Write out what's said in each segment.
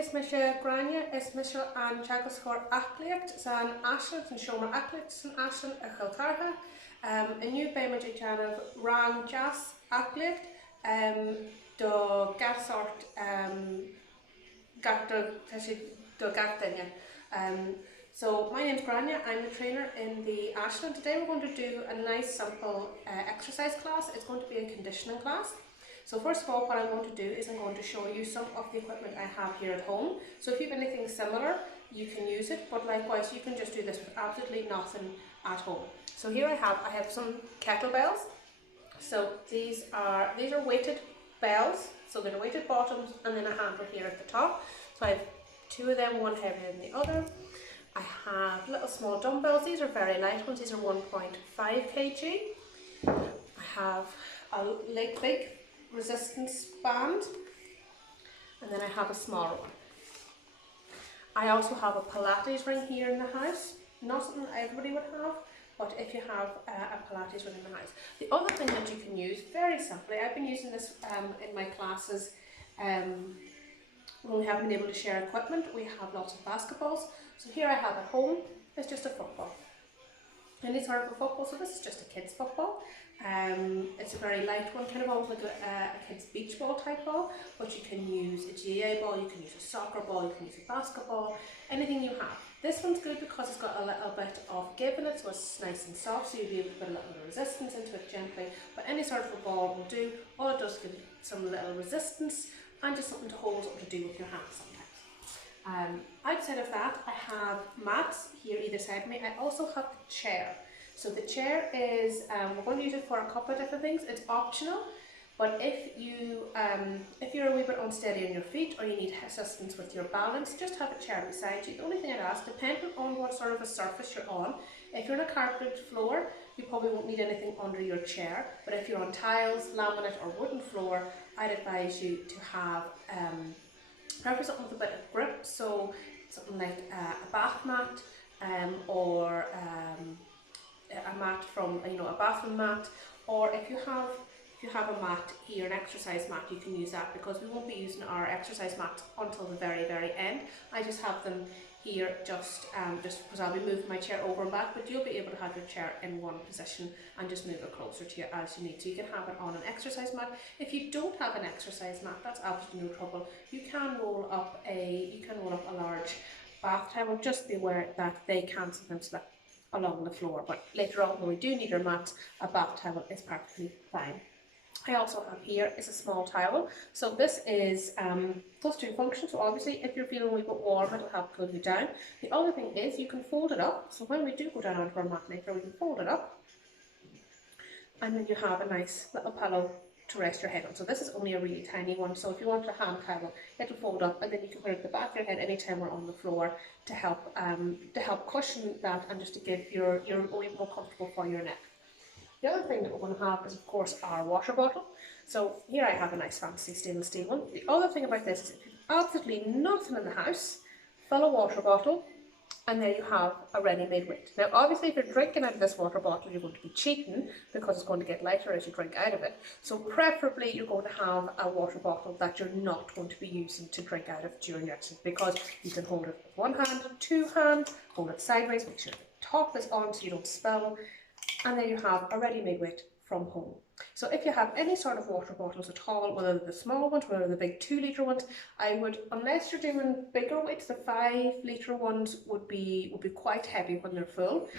is me grania is me an teagas chóir aclaíocht san Áislann an seomar aclaíocht san Áislann a Chartha. Iniu bé me deanamh rang jazz aclaíocht do gasort do gardaine. So my name is Grania, I'm the trainer in the Áislann. Today we're going to do a nice simple exercise class. It's going to be a conditioning class. So first of all, what I'm going to do is I'm going to show you some of the equipment I have here at home. So if you have anything similar, you can use it, but likewise you can just do this with absolutely nothing at home. So here I have some kettlebells. So these are weighted bells, so they're weighted bottoms and then a handle here at the top. So I have two of them, one heavier than the other. I have little small dumbbells. These are very light ones. These are 1.5 kg. I have a big resistance band, and then I have a smaller one. I also have a Pilates ring here in the house. Not something everybody would have, but if you have a Pilates ring in the house. The other thing that you can use, very simply, I've been using this in my classes when we haven't been able to share equipment. We have lots of basketballs. So here I have at home, it's just a football. Any sort of a football, so this is just a kid's football. It's a very light one, kind of almost like a kid's beach ball type ball, but you can use a GA ball, you can use a soccer ball, you can use a basketball, anything you have. This one's good because it's got a little bit of give in it, so it's nice and soft, so you'll be able to put a little bit of resistance into it gently. But any sort of a ball will do. All it does is give some little resistance and just something to hold, something to do with your hands sometimes. Outside of that, I have mats here either side of me. I also have the chair. So the chair is, we're going to use it for a couple of different things. It's optional, but if you're a wee bit unsteady on your feet or you need assistance with your balance, just have a chair beside you. The only thing I'd ask, depending on what sort of a surface you're on, if you're on a carpeted floor, you probably won't need anything under your chair, but if you're on tiles, laminate or wooden floor, I'd advise you to have preferably something with a bit of grip, so something like a bath mat or a mat from a bathroom mat, or if you have a mat here, an exercise mat, you can use that because we won't be using our exercise mats until the very end. I just have them here just because I'll be moving my chair over and back, but you'll be able to have your chair in one position and just move it closer to you as you need. So you can have it on an exercise mat. If you don't have an exercise mat, that's absolutely no trouble. You can roll up a large bath towel. Just be aware that they can sometimes slip along the floor, but later on when we do need our mats, a bath towel is perfectly fine. I also have here is a small towel. So this is does two functions. So obviously if you're feeling a wee bit warm, it'll help cool you down. The other thing is you can fold it up. So when we do go down onto our mat later, we can fold it up, and then you have a nice little pillow to rest your head on. So this is only a really tiny one. So if you want a hand towel, it'll fold up, and then you can put it at the back of your head anytime we're on the floor to help cushion that and just to give your a wee more comfortable for your neck. The other thing that we're going to have is, of course, our water bottle. So here I have a nice fancy stainless steel one. The other thing about this is if you have absolutely nothing in the house, fill a water bottle, and there you have a ready-made weight. Now, obviously, if you're drinking out of this water bottle, you're going to be cheating because it's going to get lighter as you drink out of it. So preferably, you're going to have a water bottle that you're not going to be using to drink out of during your exercise, because you can hold it with one hand, two hands, hold it sideways, make sure the top is on so you don't spill. And then you have a ready-made weight from home. So if you have any sort of water bottles at all, whether the small ones, whether the big 2 litre ones, I would, unless you're doing bigger weights, the 5 litre ones would be quite heavy when they're full.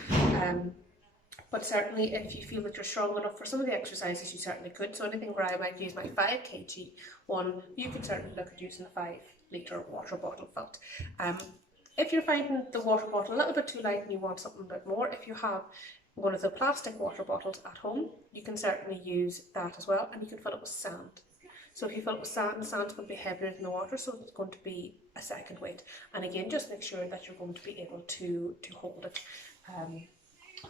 But certainly if you feel that you're strong enough for some of the exercises, you certainly could. So anything where I might use my 5 kg one, you can certainly look at using a 5 litre water bottle filled. If you're finding the water bottle a little bit too light and you want something a bit more, if you have one of the plastic water bottles at home, you can certainly use that as well, and you can fill it with sand. So if you fill it with sand, the sand's going to be heavier than the water, so it's going to be a second weight. And again, just make sure that you're going to be able to hold it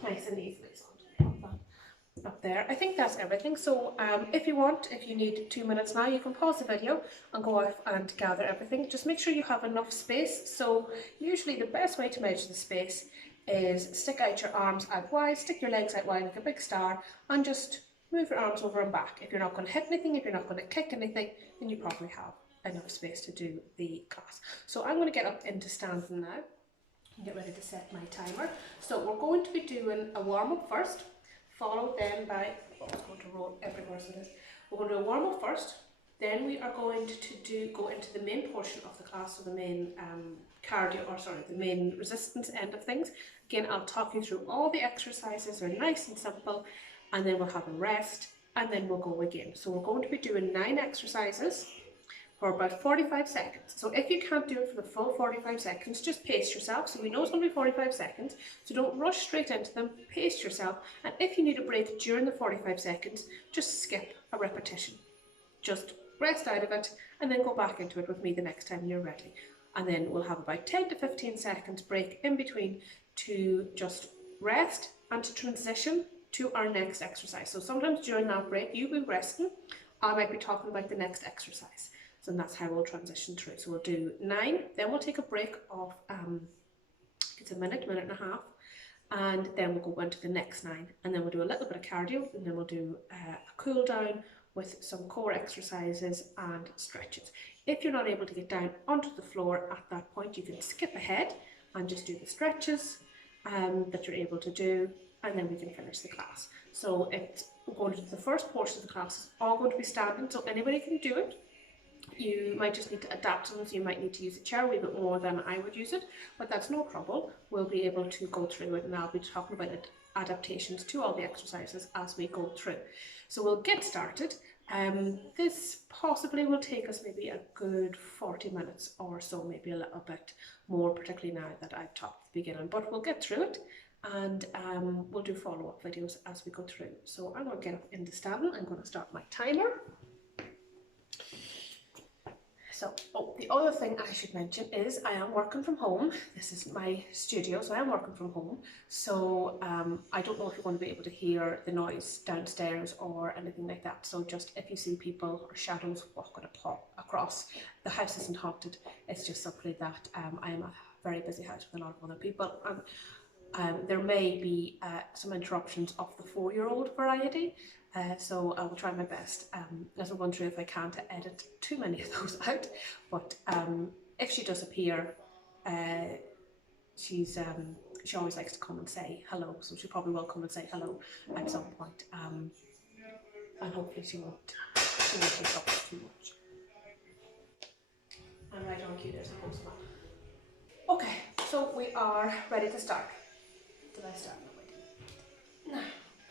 nice and easily. So I'll just pop that up there. I think that's everything. So if you need 2 minutes now, you can pause the video and go off and gather everything. Just make sure you have enough space. So usually the best way to measure the space is stick out your arms out wide, stick your legs out wide like a big star, and just move your arms over and back. If you're not going to hit anything, if you're not going to kick anything, then you probably have enough space to do the class. So I'm going to get up into standing now and get ready to set my timer. So we're going to be doing a warm-up first, followed then by, oh, it's going to roll everywhere, so it is. We're going to do a warm-up first, then we are going to go into the main portion of the class, so the main the main resistance end of things. Again, I'll talk you through all the exercises, they're nice and simple, and then we'll have a rest, and then we'll go again. So we're going to be doing 9 exercises for about 45 seconds. So if you can't do it for the full 45 seconds, just pace yourself. So we know it's going to be 45 seconds, so don't rush straight into them, pace yourself. And if you need a break during the 45 seconds, just skip a repetition. Just rest out of it and then go back into it with me the next time you're ready. And then we'll have about 10 to 15 seconds break in between to just rest and to transition to our next exercise. So sometimes during that break, you'll be resting, I might be talking about the next exercise. So that's how we'll transition through. So we'll do 9, then we'll take a break of, it's a minute and a half, and then we'll go into the next 9, and then we'll do a little bit of cardio, and then we'll do a cool down with some core exercises and stretches. If you're not able to get down onto the floor at that point, you can skip ahead and just do the stretches that you're able to do, and then we can finish the class. So we're going to do the first portion of the class is all going to be standing, so anybody can do it. You might just need to adapt to them, so you might need to use a chair a wee bit more than I would use it, but that's no trouble. We'll be able to go through it, and I'll be talking about adaptations to all the exercises as we go through. So we'll get started. This possibly will take us maybe a good 40 minutes or so, maybe a little bit more, particularly now that I've talked at the beginning, but we'll get through it, and we'll do follow-up videos as we go through. So I'm going to get up into standing. I'm going to start my timer. So, the other thing I should mention is I am working from home. This is my studio, so I am working from home. So I don't know if you're going to be able to hear the noise downstairs or anything like that. So just if you see people or shadows walking across, the house isn't haunted. It's just simply that I am a very busy house with a lot of other people. There may be some interruptions of the 4-year-old variety. So I will try my best as I'm going through if I can to edit too many of those out. But if she does appear, she always likes to come and say hello, so she probably will come and say hello at some point. And hopefully she won't interrupt too much. And right on cue, there's a postman. Okay, so we are ready to start. Did I start? No, wait. Now,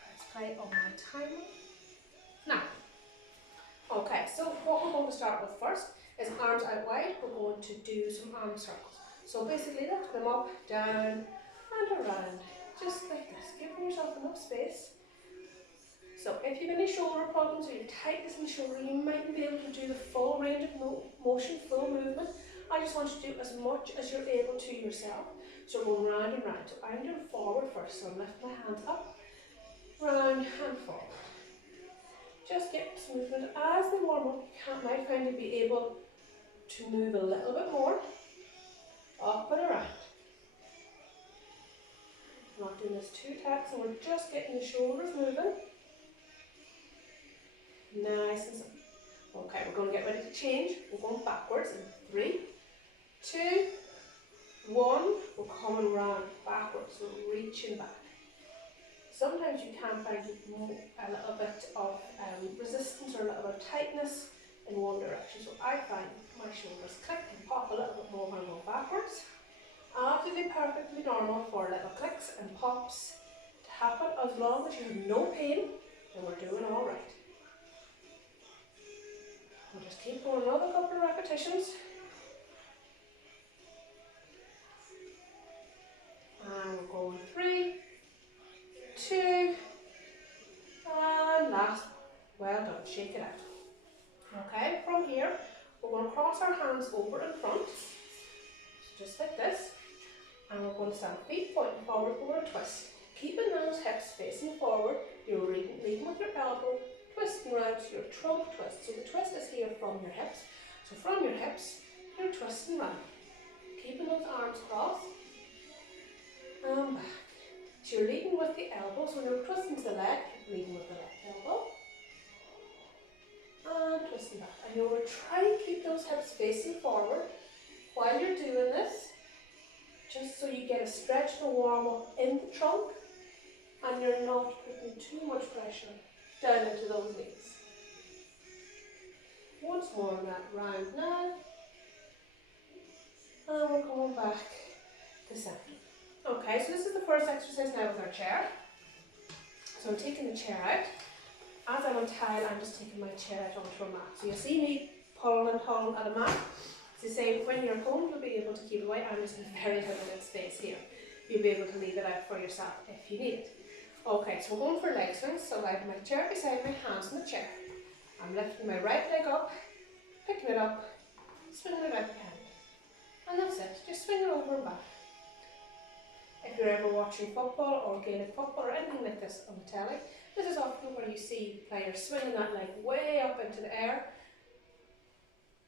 let's play on my timer. Now, okay, so what we're going to start with first is arms out wide. We're going to do some arm circles. So basically lift them up, down and around, just like this, giving yourself enough space. So if you have any shoulder problems or you have tightness in the shoulder, you mightn't be able to do the full range of motion, full movement. I just want you to do as much as you're able to yourself. So we're going round and round. So I'm doing forward first, so I'm lifting my hands up, round and forward. Just get this movement as they warm up. You might find to be able to move a little bit more, up and around. Not doing this too tight, so we're just getting the shoulders moving. Nice and simple. Okay, we're going to get ready to change. We're going backwards in 3, 2, 1. We're coming round backwards, so reaching back. Sometimes you can find a little bit of resistance or a little bit of tightness in one direction. So I find my shoulders click and pop a little bit more when I go backwards. Absolutely perfectly normal for little clicks and pops to happen. As long as you have no pain, then we're doing all right. We'll just keep going another couple of repetitions. And we're going 3, 2, and last. Well done, shake it out. Okay, from here, we're going to cross our hands over in front, so just like this, and we're going to stand feet pointing forward, we're going to twist. Keeping those hips facing forward, you're leading with your elbow, twisting around, so your trunk twist. So the twist is here from your hips, so from your hips, you're twisting round. Keeping those arms crossed, and back. So you're leading with the elbow, so when you're twisting to the leg, you're leading with the left elbow. and twisting back. And you want to try and keep those hips facing forward while you're doing this, just so you get a stretch and a warm up in the trunk and you're not putting too much pressure down into those knees. Once more on that round now, and we're coming back to center. Okay, so this is the first exercise now with our chair. So I'm taking the chair out. As I'm on tile, I'm just taking my chair out onto a mat. So you'll see me pulling and hauling at a mat. To say when you're home, you'll be able to keep it away. I'm just in a very limited space here. You'll be able to leave it out for yourself if you need it. Okay, so we're going for leg swings. So I have my chair beside me, hands on the chair. I'm lifting my right leg up, picking it up, swinging it out behind. And that's it. Just swing it over and back. If you're ever watching football or Gaelic football or anything like this on the telly, this is often where you see players swinging that leg way up into the air.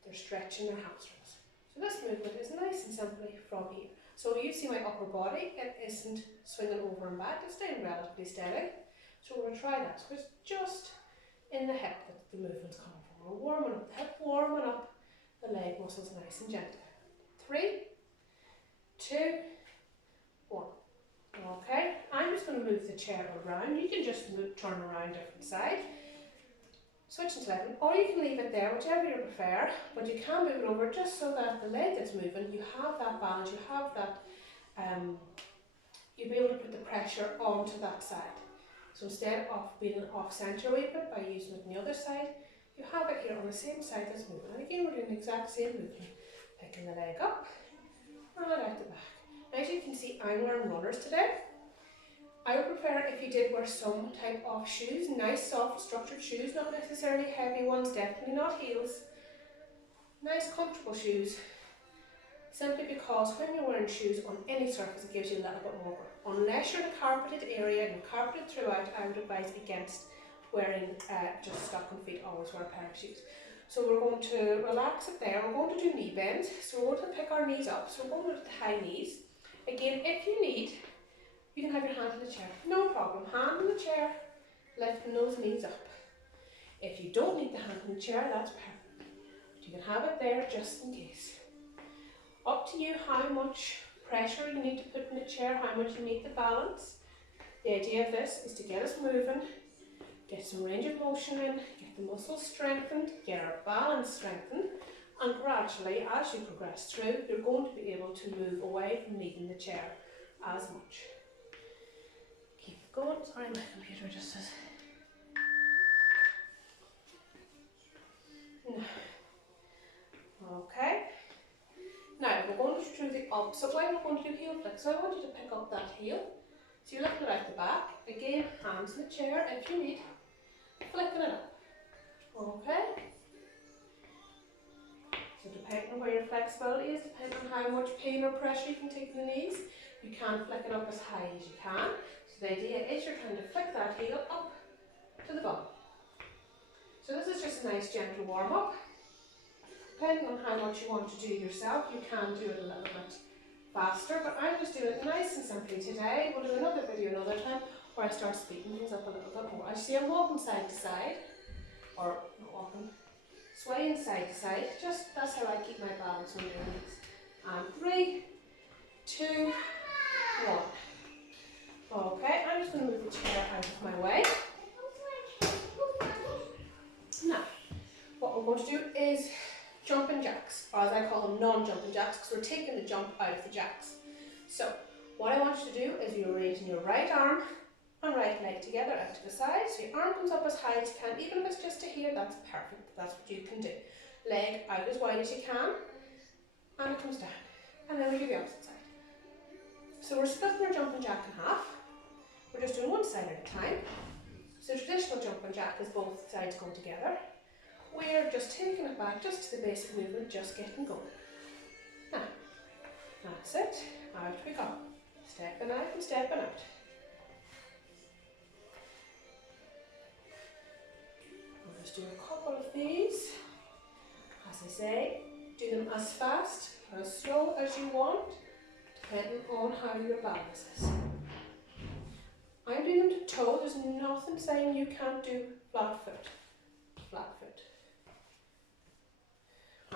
They're stretching their hamstrings. So this movement is nice and simply from here. So you see my upper body, it isn't swinging over and back, it's staying relatively steady. So we're going to try that. So it's just in the hip that the movement's coming from. We're warming up the hip, warming up the leg muscles nice and gentle. 3, 2, 1. Okay, I'm just going to move the chair around. You can just turn around different side. Switching to left, or you can leave it there, whichever you prefer, but you can move it over just so that the leg that's moving, you have that balance, you have that, you'll be able to put the pressure onto that side. So instead of being off centre a wee bit by using it on the other side, you have it here on the same side that's moving. And again, we're doing the exact same movement, picking the leg up and out the back. Now, as you can see, I'm wearing runners today. I would prefer if you did wear some type of shoes, nice soft structured shoes, not necessarily heavy ones, definitely not heels. Nice comfortable shoes, simply because when you're wearing shoes on any surface it gives you a little bit more. Unless you're in a carpeted area and carpeted throughout, I would advise against wearing just stocking feet, always wear a pair of shoes. So we're going to relax it there, we're going to do knee bends, so we're going to pick our knees up, so we're going with the high knees. Again, if you need, you can have your hand in the chair, no problem. Hand in the chair, lifting those knees up. If you don't need the hand in the chair, that's perfect. But you can have it there just in case. Up to you how much pressure you need to put in the chair, how much you need the balance. The idea of this is to get us moving, get some range of motion in, get the muscles strengthened, get our balance strengthened, and gradually, as you progress through, you're going to be able to move away from needing the chair as much. Keep it going. Sorry, my computer just says. Okay. Now we're going to do the opposite way. We're going to do heel flick. So I want you to pick up that heel. So you're lifting it out the back. Again, hands in the chair if you need. Flicking it up. Okay. So depending on where your flexibility is, depending on how much pain or pressure you can take in the knees, you can flick it up as high as you can. So the idea is you're trying to flick that heel up to the bottom. So this is just a nice gentle warm up. Depending on how much you want to do yourself, you can do it a little bit faster, but I'm just doing it nice and simply today. We'll do another video another time where I start speeding things up a little bit more. As you see, I'm walking side to side, or not walking, swaying side to side. Just that's how I keep my balance when doing this. And 3, 2, 1. Okay, I'm just going to move the chair out of my way. Now, what we're going to do is jumping jacks, or as I call them, non-jumping jacks, because we're taking the jump out of the jacks. So, what I want you to do is you're raising your right arm and right leg together out to the side. So your arm comes up as high as you can, even if it's just to here, that's perfect. That's what you can do. Leg out as wide as you can, and it comes down. And then we do the opposite side. So we're splitting our jumping jack in half. We're just doing one side at a time. So traditional jumping jack is both sides going together. We're just taking it back just to the basic movement, just getting going. Now, that's it. Out we go. Stepping out and stepping out. We'll just do a couple of these. As I say, do them as fast or as slow as you want, depending on how your balance is. I'm doing them to toe. There's nothing saying you can't do flat foot. Flat foot.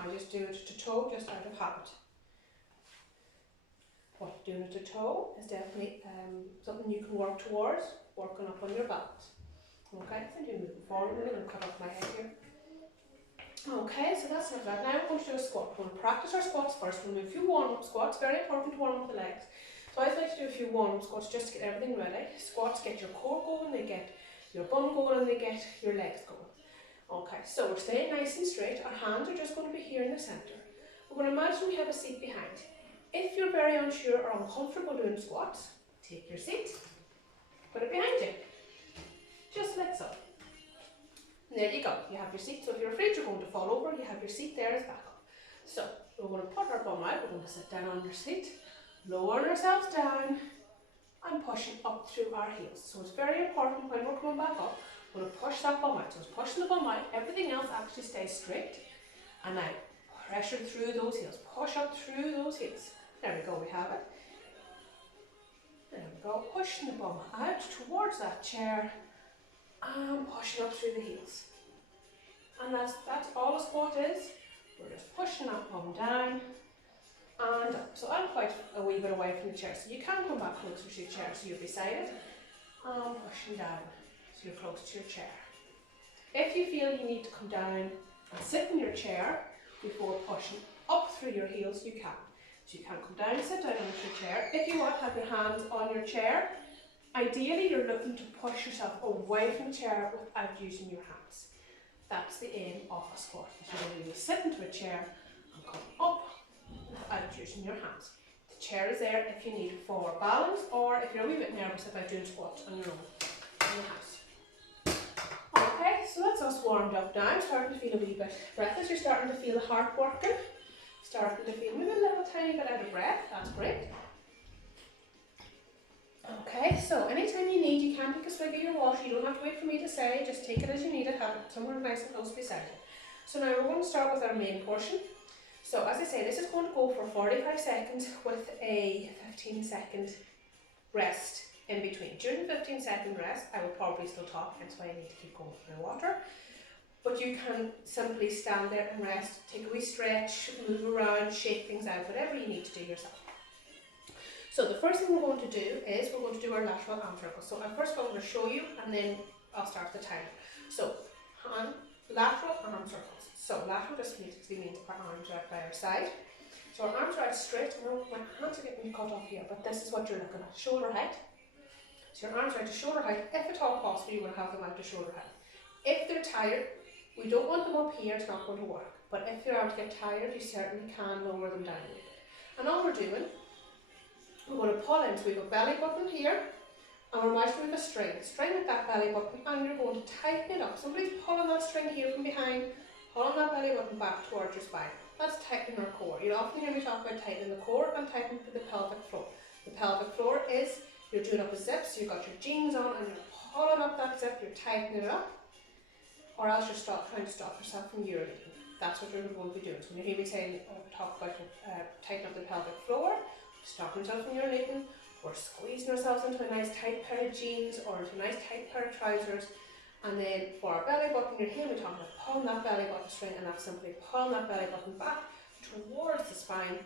I just do it to toe just out of habit. But doing it to toe is definitely something you can work towards, working up on your balance. Okay, so I'm moving forward. I'm going to cut off my head here. Okay, so that's enough of that. Now we're going to do a squat. We're going to practice our squats first. We'll do a few warm-up squats. Very important to warm up the legs. So I like to do a few warm-up squats just to get everything ready. Squats get your core going, they get your bum going, and they get your legs going. Okay, so we're staying nice and straight. Our hands are just going to be here in the centre. We're going to imagine we have a seat behind. If you're very unsure or uncomfortable doing squats, take your seat, put it behind you. Just like so. And there you go, you have your seat. So if you're afraid you're going to fall over, you have your seat there as backup. So we're going to put our bum out, we're going to sit down on your seat, lowering ourselves down and pushing up through our heels. So it's very important when we're coming back up, we're going to push that bum out. So it's pushing the bum out, everything else actually stays straight. And now pressure through those heels, push up through those heels. There we go, we have it. There we go, pushing the bum out towards that chair and pushing up through the heels. And that's all a squat is. We're just pushing that bum down and up. So I'm quite a wee bit away from the chair, so you can come back closer to your chair so you're beside it. And pushing down so you're close to your chair. If you feel you need to come down and sit in your chair before pushing up through your heels, you can. So you can come down and sit down on your chair. If you want to have your hands on your chair, ideally you're looking to push yourself away from the chair without using your hands. That's the aim of a squat. You're going to sit into a chair and come up without using your hands. The chair is there if you need for balance or if you're a wee bit nervous about doing squats on your own in the house. Okay, so that's us warmed up now. I'm starting to feel a wee bit breathless. You're starting to feel the heart working. Starting to feel maybe a little tiny bit out of breath. That's great. Okay, so anytime you need, you can take a swig of your water. You don't have to wait for me to say, just take it as you need it, have it somewhere nice and close beside you. So now we're going to start with our main portion. So as I say, this is going to go for 45 seconds with a 15-second rest in between. During the 15-second rest, I will probably still talk, hence why I need to keep going with my water. But you can simply stand there and rest, take a wee stretch, move around, shake things out, whatever you need to do yourself. So the first thing we're going to do is we're going to do our lateral arm circles. So I'm first going to show you and then I'll start the timer. So lateral arm circles. So lateral just basically means our arms are out by our side. So our arms are out straight. My hands are getting cut off here, but this is what you're looking at. Shoulder height. So your arms are out to shoulder height. If at all possible, you want to have them out to shoulder height. If they're tired, we don't want them up here, it's not going to work. But if your arms get tired, you certainly can lower them down a little bit. And all we're doing, we're going to pull in. So we have a belly button here, and we're imagining we have a string. String at that belly button, and you're going to tighten it up. Somebody's pulling that string here from behind, pulling that belly button back towards your spine. That's tightening our core. You'll often hear me talk about tightening the core and tightening the pelvic floor. The pelvic floor is, you're doing up a zip, so you've got your jeans on, and you're pulling up that zip, you're tightening it up. Or else you're trying to stop yourself from urinating. That's what you're going to be doing. So when you hear me saying, talk about tighten up the pelvic floor, stopping yourself from urinating, or squeezing ourselves into a nice tight pair of jeans or into a nice tight pair of trousers. And then for our belly button, you're hearing me talking about pulling that belly button string, and that's simply pulling that belly button back towards the spine.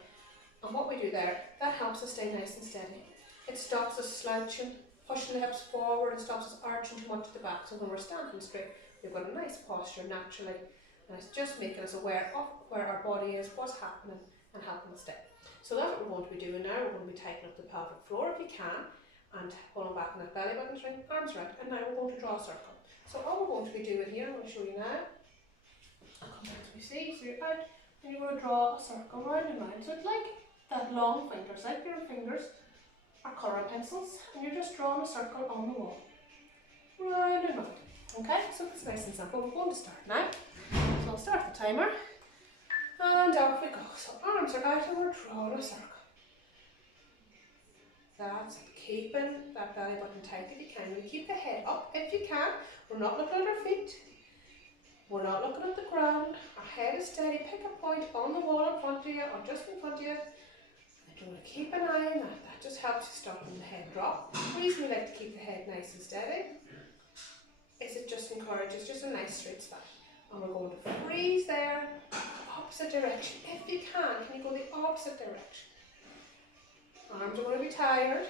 And what we do there, that helps us stay nice and steady. It stops us slouching, pushing the hips forward, and stops us arching too much to the back. So when we're standing straight, we've got a nice posture naturally, and it's just making us aware of where our body is, what's happening, and helping us stay. So that's what we're going to be doing now. We're going to be tightening up the pelvic floor if you can, and pulling back on that belly button string, arms around, and now we're going to draw a circle. So all we're going to be doing here, I'm going to show you now. I'll come back to you, see, so you're out, and you're going to draw a circle round and round. So it's like that long fingers, like your fingers are colour pencils, and you're just drawing a circle on the wall. Round and round. Okay, so it's nice and simple. We're going to start now. So I'll start the timer. And off we go. So arms are out and we're drawing a circle. That's it. Keeping that belly button tight if you can. We keep the head up if you can. We're not looking at our feet. We're not looking at the ground. Our head is steady. Pick a point on the wall in front of you or just in front of you. And you want to keep an eye on that. That just helps you stop when the head drop. The reason we like to keep the head nice and steady is it just encourages just a nice straight spine. And we're going to freeze there, opposite direction. If you can you go the opposite direction? Arms are going to be tired.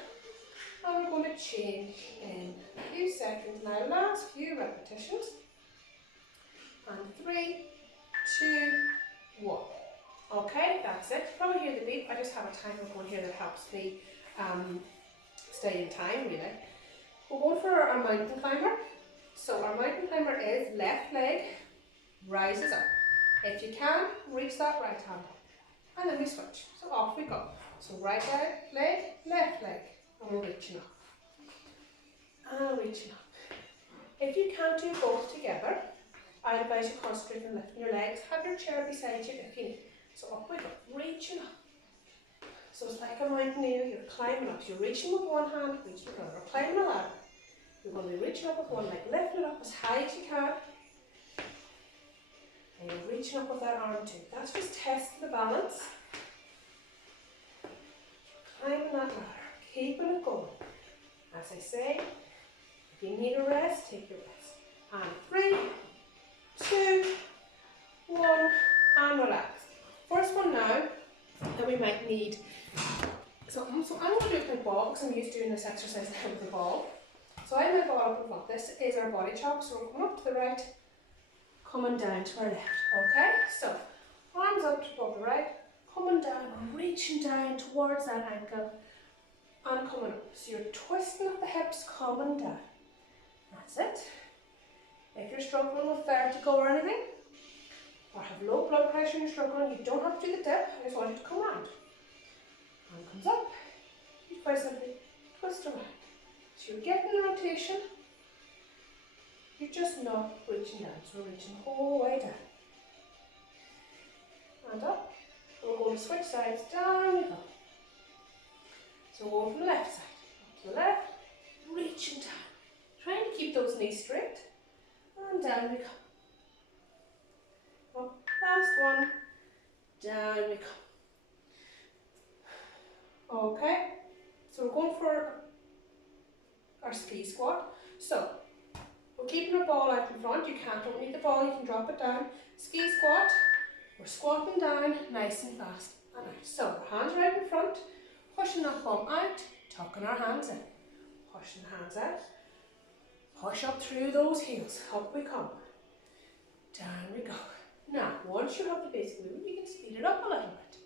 And we're going to change in a few seconds now. Last few repetitions. And 3, 2, 1. Okay, that's it. Probably hear the beat. I just have a timer going here that helps me stay in time, really. We're going for our mountain climber. So our mountain climber is left leg rises up. If you can, reach that right hand up. And then we switch. So off we go. So right leg, left leg. And we're reaching up. And reaching up. If you can't do both together, I advise you concentrate on lifting your legs. Have your chair beside you if you need. So up we go, reaching up. So it's like a mountaineer, you're climbing up. You're reaching with one hand, reaching with the other. Climbing a ladder. You're going to be reaching up with one leg, lifting it up as high as you can. And you're reaching up with that arm too. That's just testing the balance. Climbing that ladder, keeping it going. As I say, if you need a rest, take your rest. And 3, 2, 1, and relax. First one now, that we might need something. So I'm going to do it with my ball because I'm used to doing this exercise now with the ball. So I have my ball up in front. This is our body chop. So we're coming up to the right, coming down to our left. Okay, so arms up to above the right, coming down, reaching down towards that ankle, and coming up. So you're twisting up the hips, coming down. That's it. If you're struggling with vertigo or anything, or have low blood pressure and you're struggling, you don't have to do the dip. I just want you to come round. Arm comes up. You quite simply twist around. So you're getting the rotation. You're just not reaching down. So we're reaching the whole way down. And up. We're going to switch sides. Down we go. So we're going from the left side. Up to the left. Reaching down. Trying to keep those knees straight. And down we go. Up, last one, down we come. Okay, so we're going for our ski squat. So we're keeping our ball out in front. You don't need the ball, you can drop it down. Ski squat, we're squatting down nice and fast and out. So our hands are out in front, pushing that bum out, tucking our hands in, pushing the hands out, push up through those heels, up we come, down we go. Now, once you have the basic movement, you can speed it up a little bit.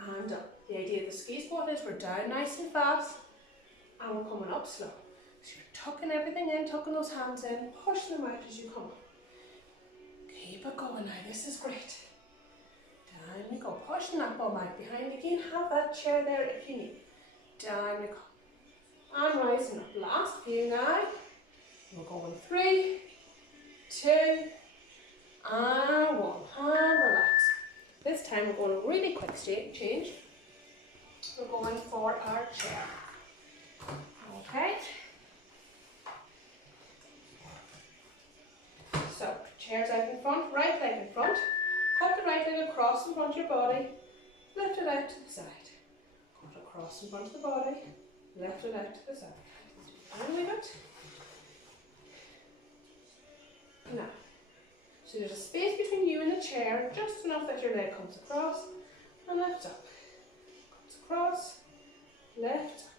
And up. The idea of the ski squat is we're down nice and fast, and we're coming up slow. So you're tucking everything in, tucking those hands in, pushing them out as you come up. Keep it going now, this is great. Down we go, pushing that bum out behind. Again, have that chair there if you need. Down we go. And rising up. Last few now. We're going 3, 2, and 1, and relax. This time we're going a really quick change. We're going for our chair. Okay. So, chair's out in front, right leg in front. Cut the right leg across in front of your body. Lift it out to the side. Cut across in front of the body. Lift it out to the side. And leave it. Now. So there's a space between you and the chair, just enough that your leg comes across and lifts up. Comes across, lifts up.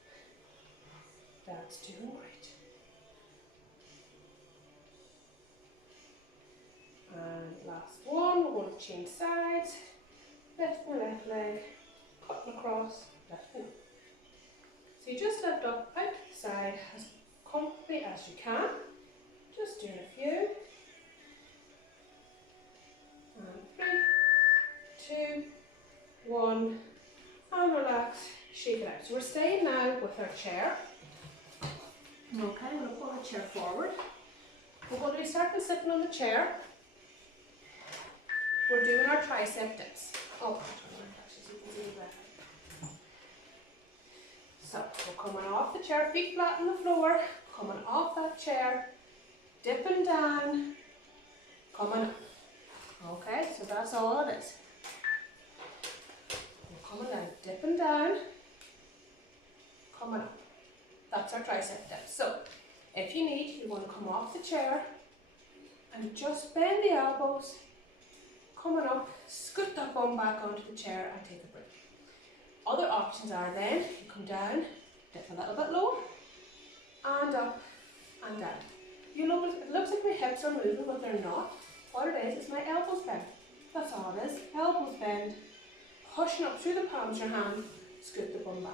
That's doing great. And last one, we're going to change sides. Lifting the left leg, cutting across, lifting up. So you just lift up out to the side as comfortably as you can. Just doing a few. And 3, 2, 1, and relax, shake it out. So we're staying now with our chair. Okay, I'm going to pull the chair forward. We're going to be starting sitting on the chair. We're doing our tricep dips. Oh, so you can see that. So we're coming off the chair, feet flat on the floor, coming off that chair, dipping down, coming up. Okay, so that's all it is. We're coming down, dipping down, coming up. That's our tricep dip. So, if you need, you want to come off the chair, And just bend the elbows, coming up, scoot that bum back onto the chair and take a break. Other options are then, you come down, dip a little bit lower, and up and down. It looks like my hips are moving, but they're not. What it is my elbows bend. That's all it is. Elbows bend, pushing up through the palms of your hand, scoot the bum back.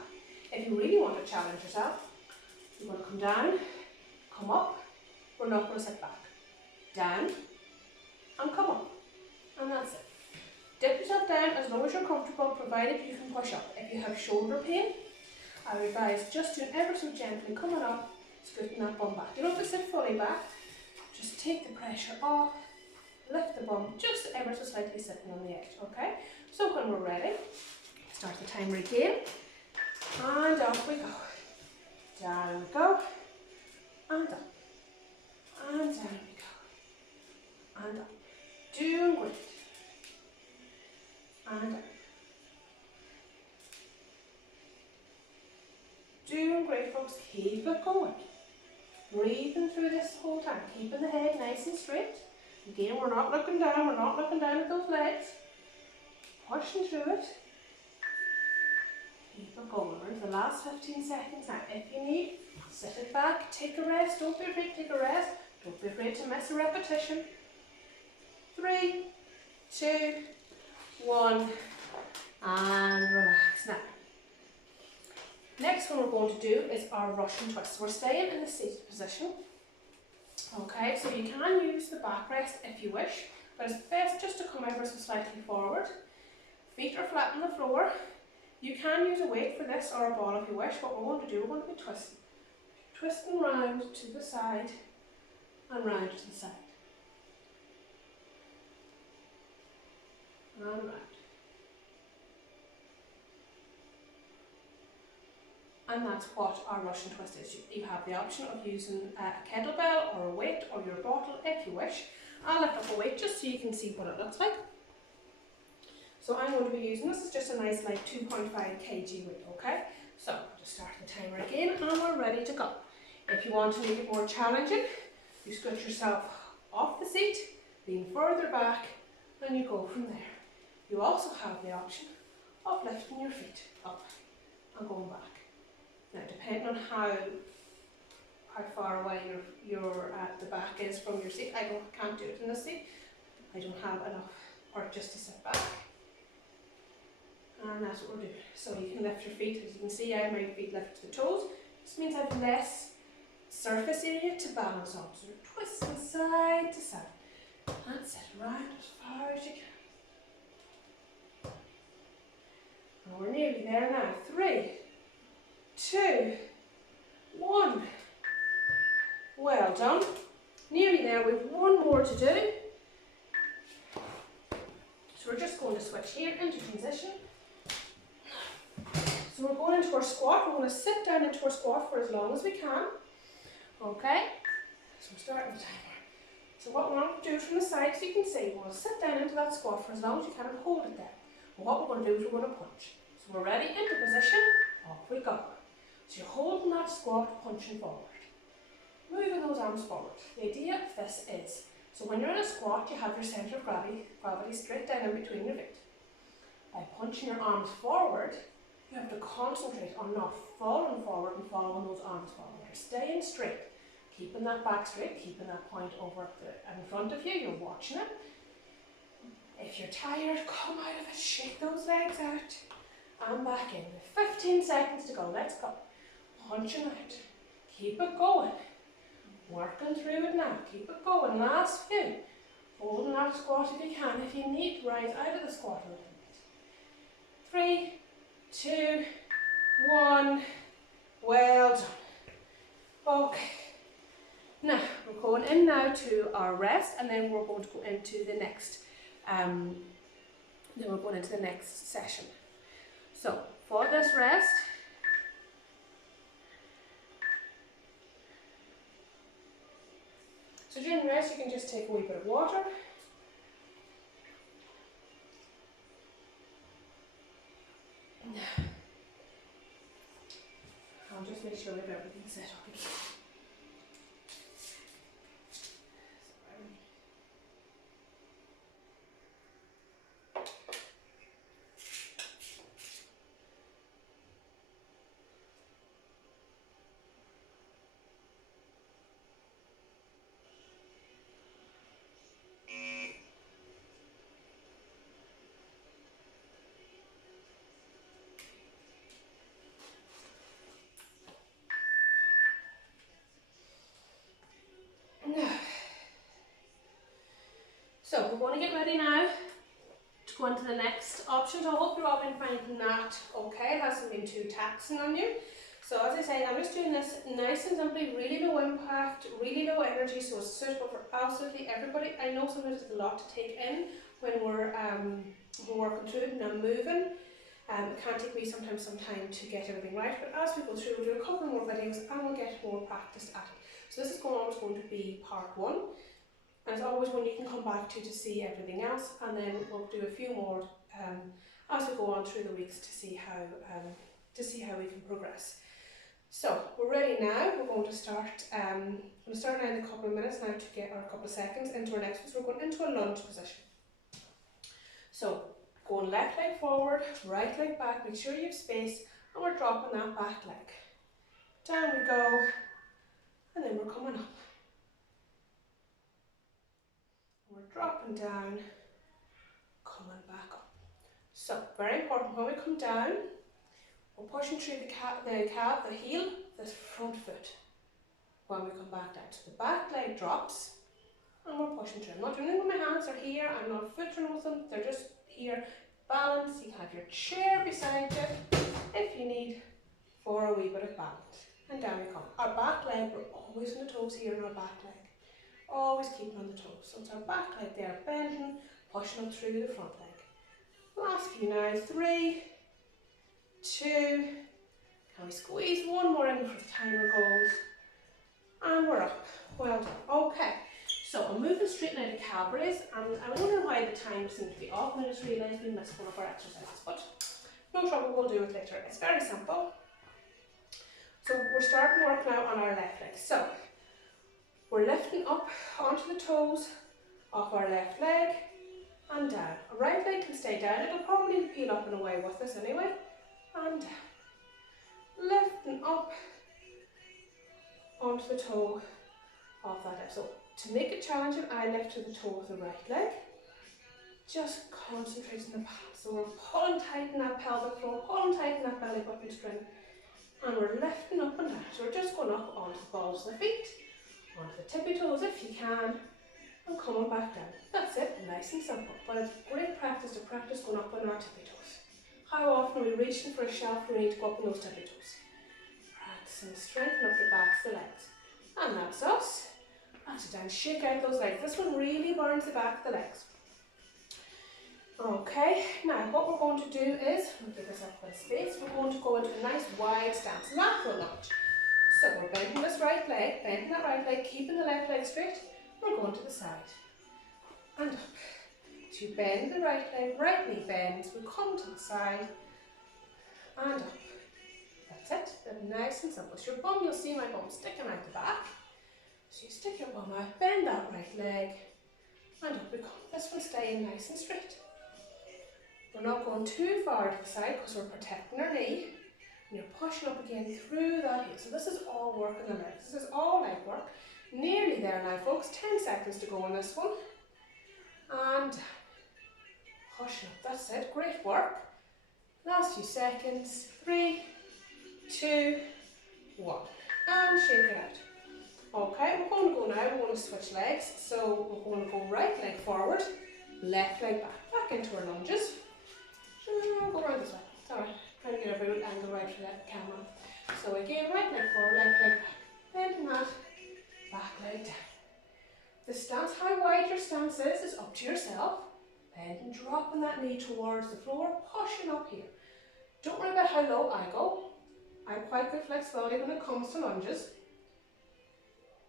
If you really want to challenge yourself, you're going to come down, come up, we're not going to sit back. Down, and come up. And that's it. Dip yourself down as long as you're comfortable, provided you can push up. If you have shoulder pain, I would advise just doing ever so gently, coming up, scooting that bum back. You don't have to sit fully back, just take the pressure off, lift the bum just ever so slightly sitting on the edge, okay? So when we're ready, start the timer again, and off we go. Down we go, and up, and down we go, and up. Doing great. And up. Doing great, folks. Keep it going. Breathing through this whole time. Keeping the head nice and straight. Again, we're not looking down. We're not looking down at those legs. Pushing through it. Keep it going. We're in the last 15 seconds now. If you need, sit it back. Take a rest. Don't be afraid to take a rest. Don't be afraid to miss a repetition. 3, 2, 1, and relax. Now, next one we're going to do is our Russian twist. We're staying in the seated position. Okay, so you can use the backrest if you wish, but it's best just to come ever so slightly forward. Feet are flat on the floor. You can use a weight for this or a ball if you wish. What we're going to do, we're going to be twisting. Twisting round to the side and round to the side. And round. And that's what our Russian twist is. You have the option of using a kettlebell or a weight or your bottle if you wish. I'll lift up a weight just so you can see what it looks like. So I'm going to be using, this is just a nice like 2.5 kg weight, okay? So just start the timer again and we're ready to go. If you want to make it more challenging, you scoot yourself off the seat, lean further back, and you go from there. You also have the option of lifting your feet up and going back. Now, depending on how far away the back is from your seat, I can't do it in the seat. I don't have enough part just to sit back. And that's what we're doing. So you can lift your feet. As you can see, I have my feet lifted to the toes. This means I have less surface area to balance on. So you're twisting side to side. That's it, round as far as you can. And we're nearly there now. 3, 2, 1. Well done. Nearly there. We have one more to do. So we're just going to switch here into transition. So we're going into our squat. We're going to sit down into our squat for as long as we can. Okay? So we're starting the timer. So what we want to do from the side, so you can see, we want to sit down into that squat for as long as you can and hold it there. And what we're going to do is we're going to punch. So we're ready, into position, off we go. So you're holding that squat, punching forward. Moving those arms forward. The idea of this is, so when you're in a squat, you have your centre of gravity straight down in between your feet. By punching your arms forward, you have to concentrate on not falling forward and following those arms forward. You're staying straight, keeping that back straight, keeping that point over in front of you. You're watching it. If you're tired, come out of it, shake those legs out and back in. 15 seconds to go. Let's go. Punching out. Keep it going. Working through it now. Keep it going. Last few. Holding that squat if you can. If you need, rise out of the squat a little bit. 3, 2, 1. Well done. Okay. Now, we're going in now to our rest, and then we're going to go into the next session. So, for this rest, so during the rest you can just take a wee bit of water. I'll just make sure we have everything set up again. So we're going to get ready now to go into the next option. So I hope you're all been finding that okay. It hasn't been too taxing on you. So as I say, I'm just doing this nice and simply, really low impact, really low energy, so it's suitable for absolutely everybody. I know sometimes it's a lot to take in when we're working through it and I'm moving. It can take me sometimes some time to get everything right, but as we go through, we'll do a couple more videos and we'll get more practice at it. So this is always going to be part 1, and it's always one you can come back to see everything else, and then we'll do a few more as we go on through the weeks to see how we can progress. So we're ready now. We're going to start. I'm going to start now in a couple of minutes now to get, or a couple of seconds into our next one. So we're going into a lunge position. So going left leg forward, right leg back. Make sure you have space, and we're dropping that back leg. Down we go, and then we're coming up. We're dropping down, coming back up. So very important when we come down. We're pushing through the calf, the heel, this front foot. When we come back down, so the back leg drops, and we're pushing through. I'm not doing anything with my hands, they're here. I'm not footering with them, they're just here. Balance, you can have your chair beside you if you need for a wee bit of balance. And down we come. Our back leg, we're always on the toes here in our back leg. Always keeping on the toes. So it's our back leg there, bending, pushing up through the front leg. Last few now, 3, 2, can we squeeze one more in before the timer goes, and we're up. Well done. Okay, so I'm moving straight now to Calvary's, and I'm wondering why the time seems to be off, and I just realised we missed one of our exercises, but no trouble, we'll do it later. It's very simple. So we're starting to work now on our left leg. So we're lifting up onto the toes of our left leg and down. Our right leg can stay down, it'll probably peel up and away with us anyway. And down. Lifting up onto the toe of that leg. So to make it challenging, I lift to the toe of the right leg. Just concentrating the path. So we're pulling tight in that pelvic floor, pulling tight in that belly button string. And we're lifting up and down. So we're just going up onto the balls of the feet, onto the tippy toes if you can, and coming back down. That's it, nice and simple. But it's great practice to practice going up on our tippy toes. How often are we reaching for a shelf when we need to go up on those tippy toes? Practicing strengthening up the backs of the legs. And that's us. That's it down, shake out those legs. This one really burns the back of the legs. Okay, now what we're going to do is, we'll give this up a bit of space, we're going to go into a nice wide stance, lateral lunge. So we're bending this right leg, bending that right leg, keeping the left leg straight, we're going to the side. And up. So you bend the right leg, right knee bends, we come to the side, and up. That's it, they're nice and simple. So your bum, you'll see my bum sticking out the back. So you stick your bum out, bend that right leg, and up we come. This one's staying nice and straight. We're not going too far to the side because we're protecting our knee. And you're pushing up again through that heel. So this is all work in the legs. This is all leg work. Nearly there now, folks. 10 seconds to go on this one. And pushing up. That's it. Great work. Last few seconds. 3, 2, 1. And shake it out. Okay, we're going to go now. We're going to switch legs. So we're going to go right leg forward, left leg back into our lunges. I'll go around this way. It's alright. Trying to get a good angle right for that camera. So again, right leg forward, left leg back. Bending that, back leg down. The stance, how wide your stance is up to yourself. Bending, dropping that knee towards the floor, pushing up here. Don't worry about how low I go. I have quite good flexibility when it comes to lunges.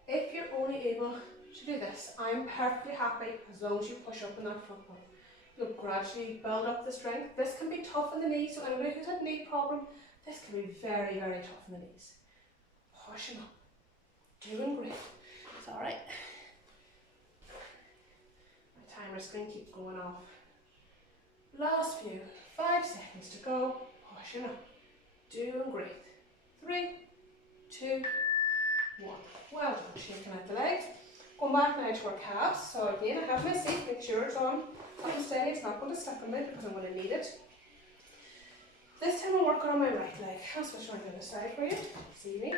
If you're only able to do this, I'm perfectly happy as long as you push up in that front body. You'll gradually build up the strength. This can be tough on the knees, so anybody who's had a knee problem, this can be very, very tough on the knees. Pushing up, doing great. It's alright. My timer screen keeps going off. Last few, 5 seconds to go. Pushing up, doing great. 3, 2, 1. Well done, shaking out the legs. Going back now to our calves. So again, I have my seat, make sure it's on and steady, it's not going to stick on me because I'm going to need it. This time I'm working on my right leg. I'll switch around to the other side for you. See me?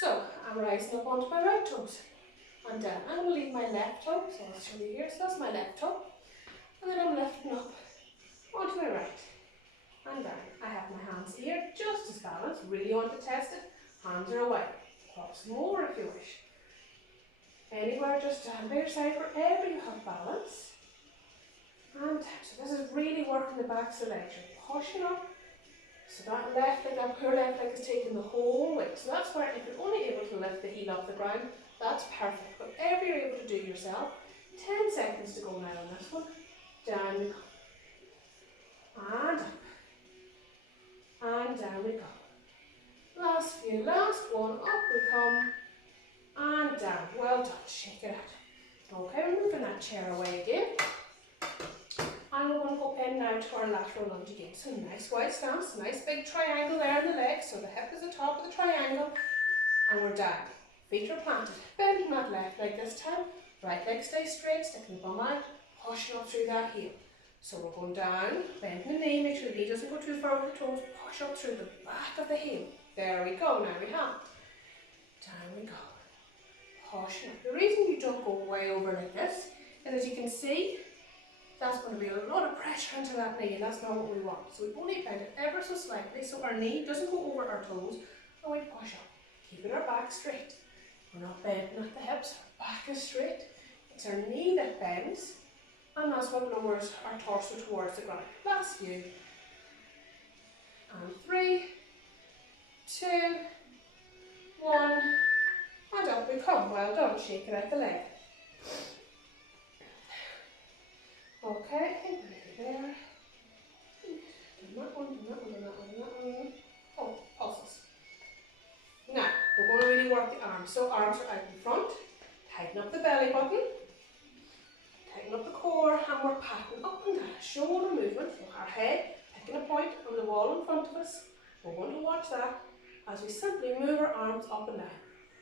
So I'm rising up onto my right toes. and down. I'm going to leave my left toe, so I'll show you here. So that's my left toe. And then I'm lifting up onto my right and down. I have my hands here, just as balanced. Really want to test it. Hands are away. Pop some more if you wish. Anywhere, just down by your side, wherever you have balance. And so this is really working the backs of the legs. You're pushing up. So that left leg, that poor left leg is taking the whole weight. So that's where if you're only able to lift the heel off the ground, that's perfect. Whatever you're able to do yourself. 10 seconds to go now on this one. Down we go. And up. And down we go. Last few, last one. Up we come. And down. Well done. Shake it out. Okay, we're moving that chair away again. And we're going to go in now to our lateral lunge again. So nice wide stance, nice big triangle there in the leg. So the hip is the top of the triangle. And we're down. Feet are planted. Bending that left leg this time. Right leg stays straight, sticking the bum out, pushing up through that heel. So we're going down, bending the knee, make sure the knee doesn't go too far over the toes, push up through the back of the heel. There we go, now we have. Down we go. Pushing up. The reason you don't go way over like this is, as you can see, that's going to be a lot of pressure into that knee, and that's not what we want. So we only bend it ever so slightly so our knee doesn't go over our toes, and we push up, keeping our back straight. We're not bending at the hips, our back is straight. It's our knee that bends, and that's what lowers our torso towards the ground. Last few. And 3, 2, 1, and up we come. Well done, shake it out the leg. Okay, there. Done that one, done that one, done that one, done that one. Oh, pulses. Now, we're going to really work the arms. So arms are out in front. Tighten up the belly button. Tighten up the core, and we're patting up and down. Shoulder movement, so our head picking a point on the wall in front of us. We're going to watch that as we simply move our arms up and down.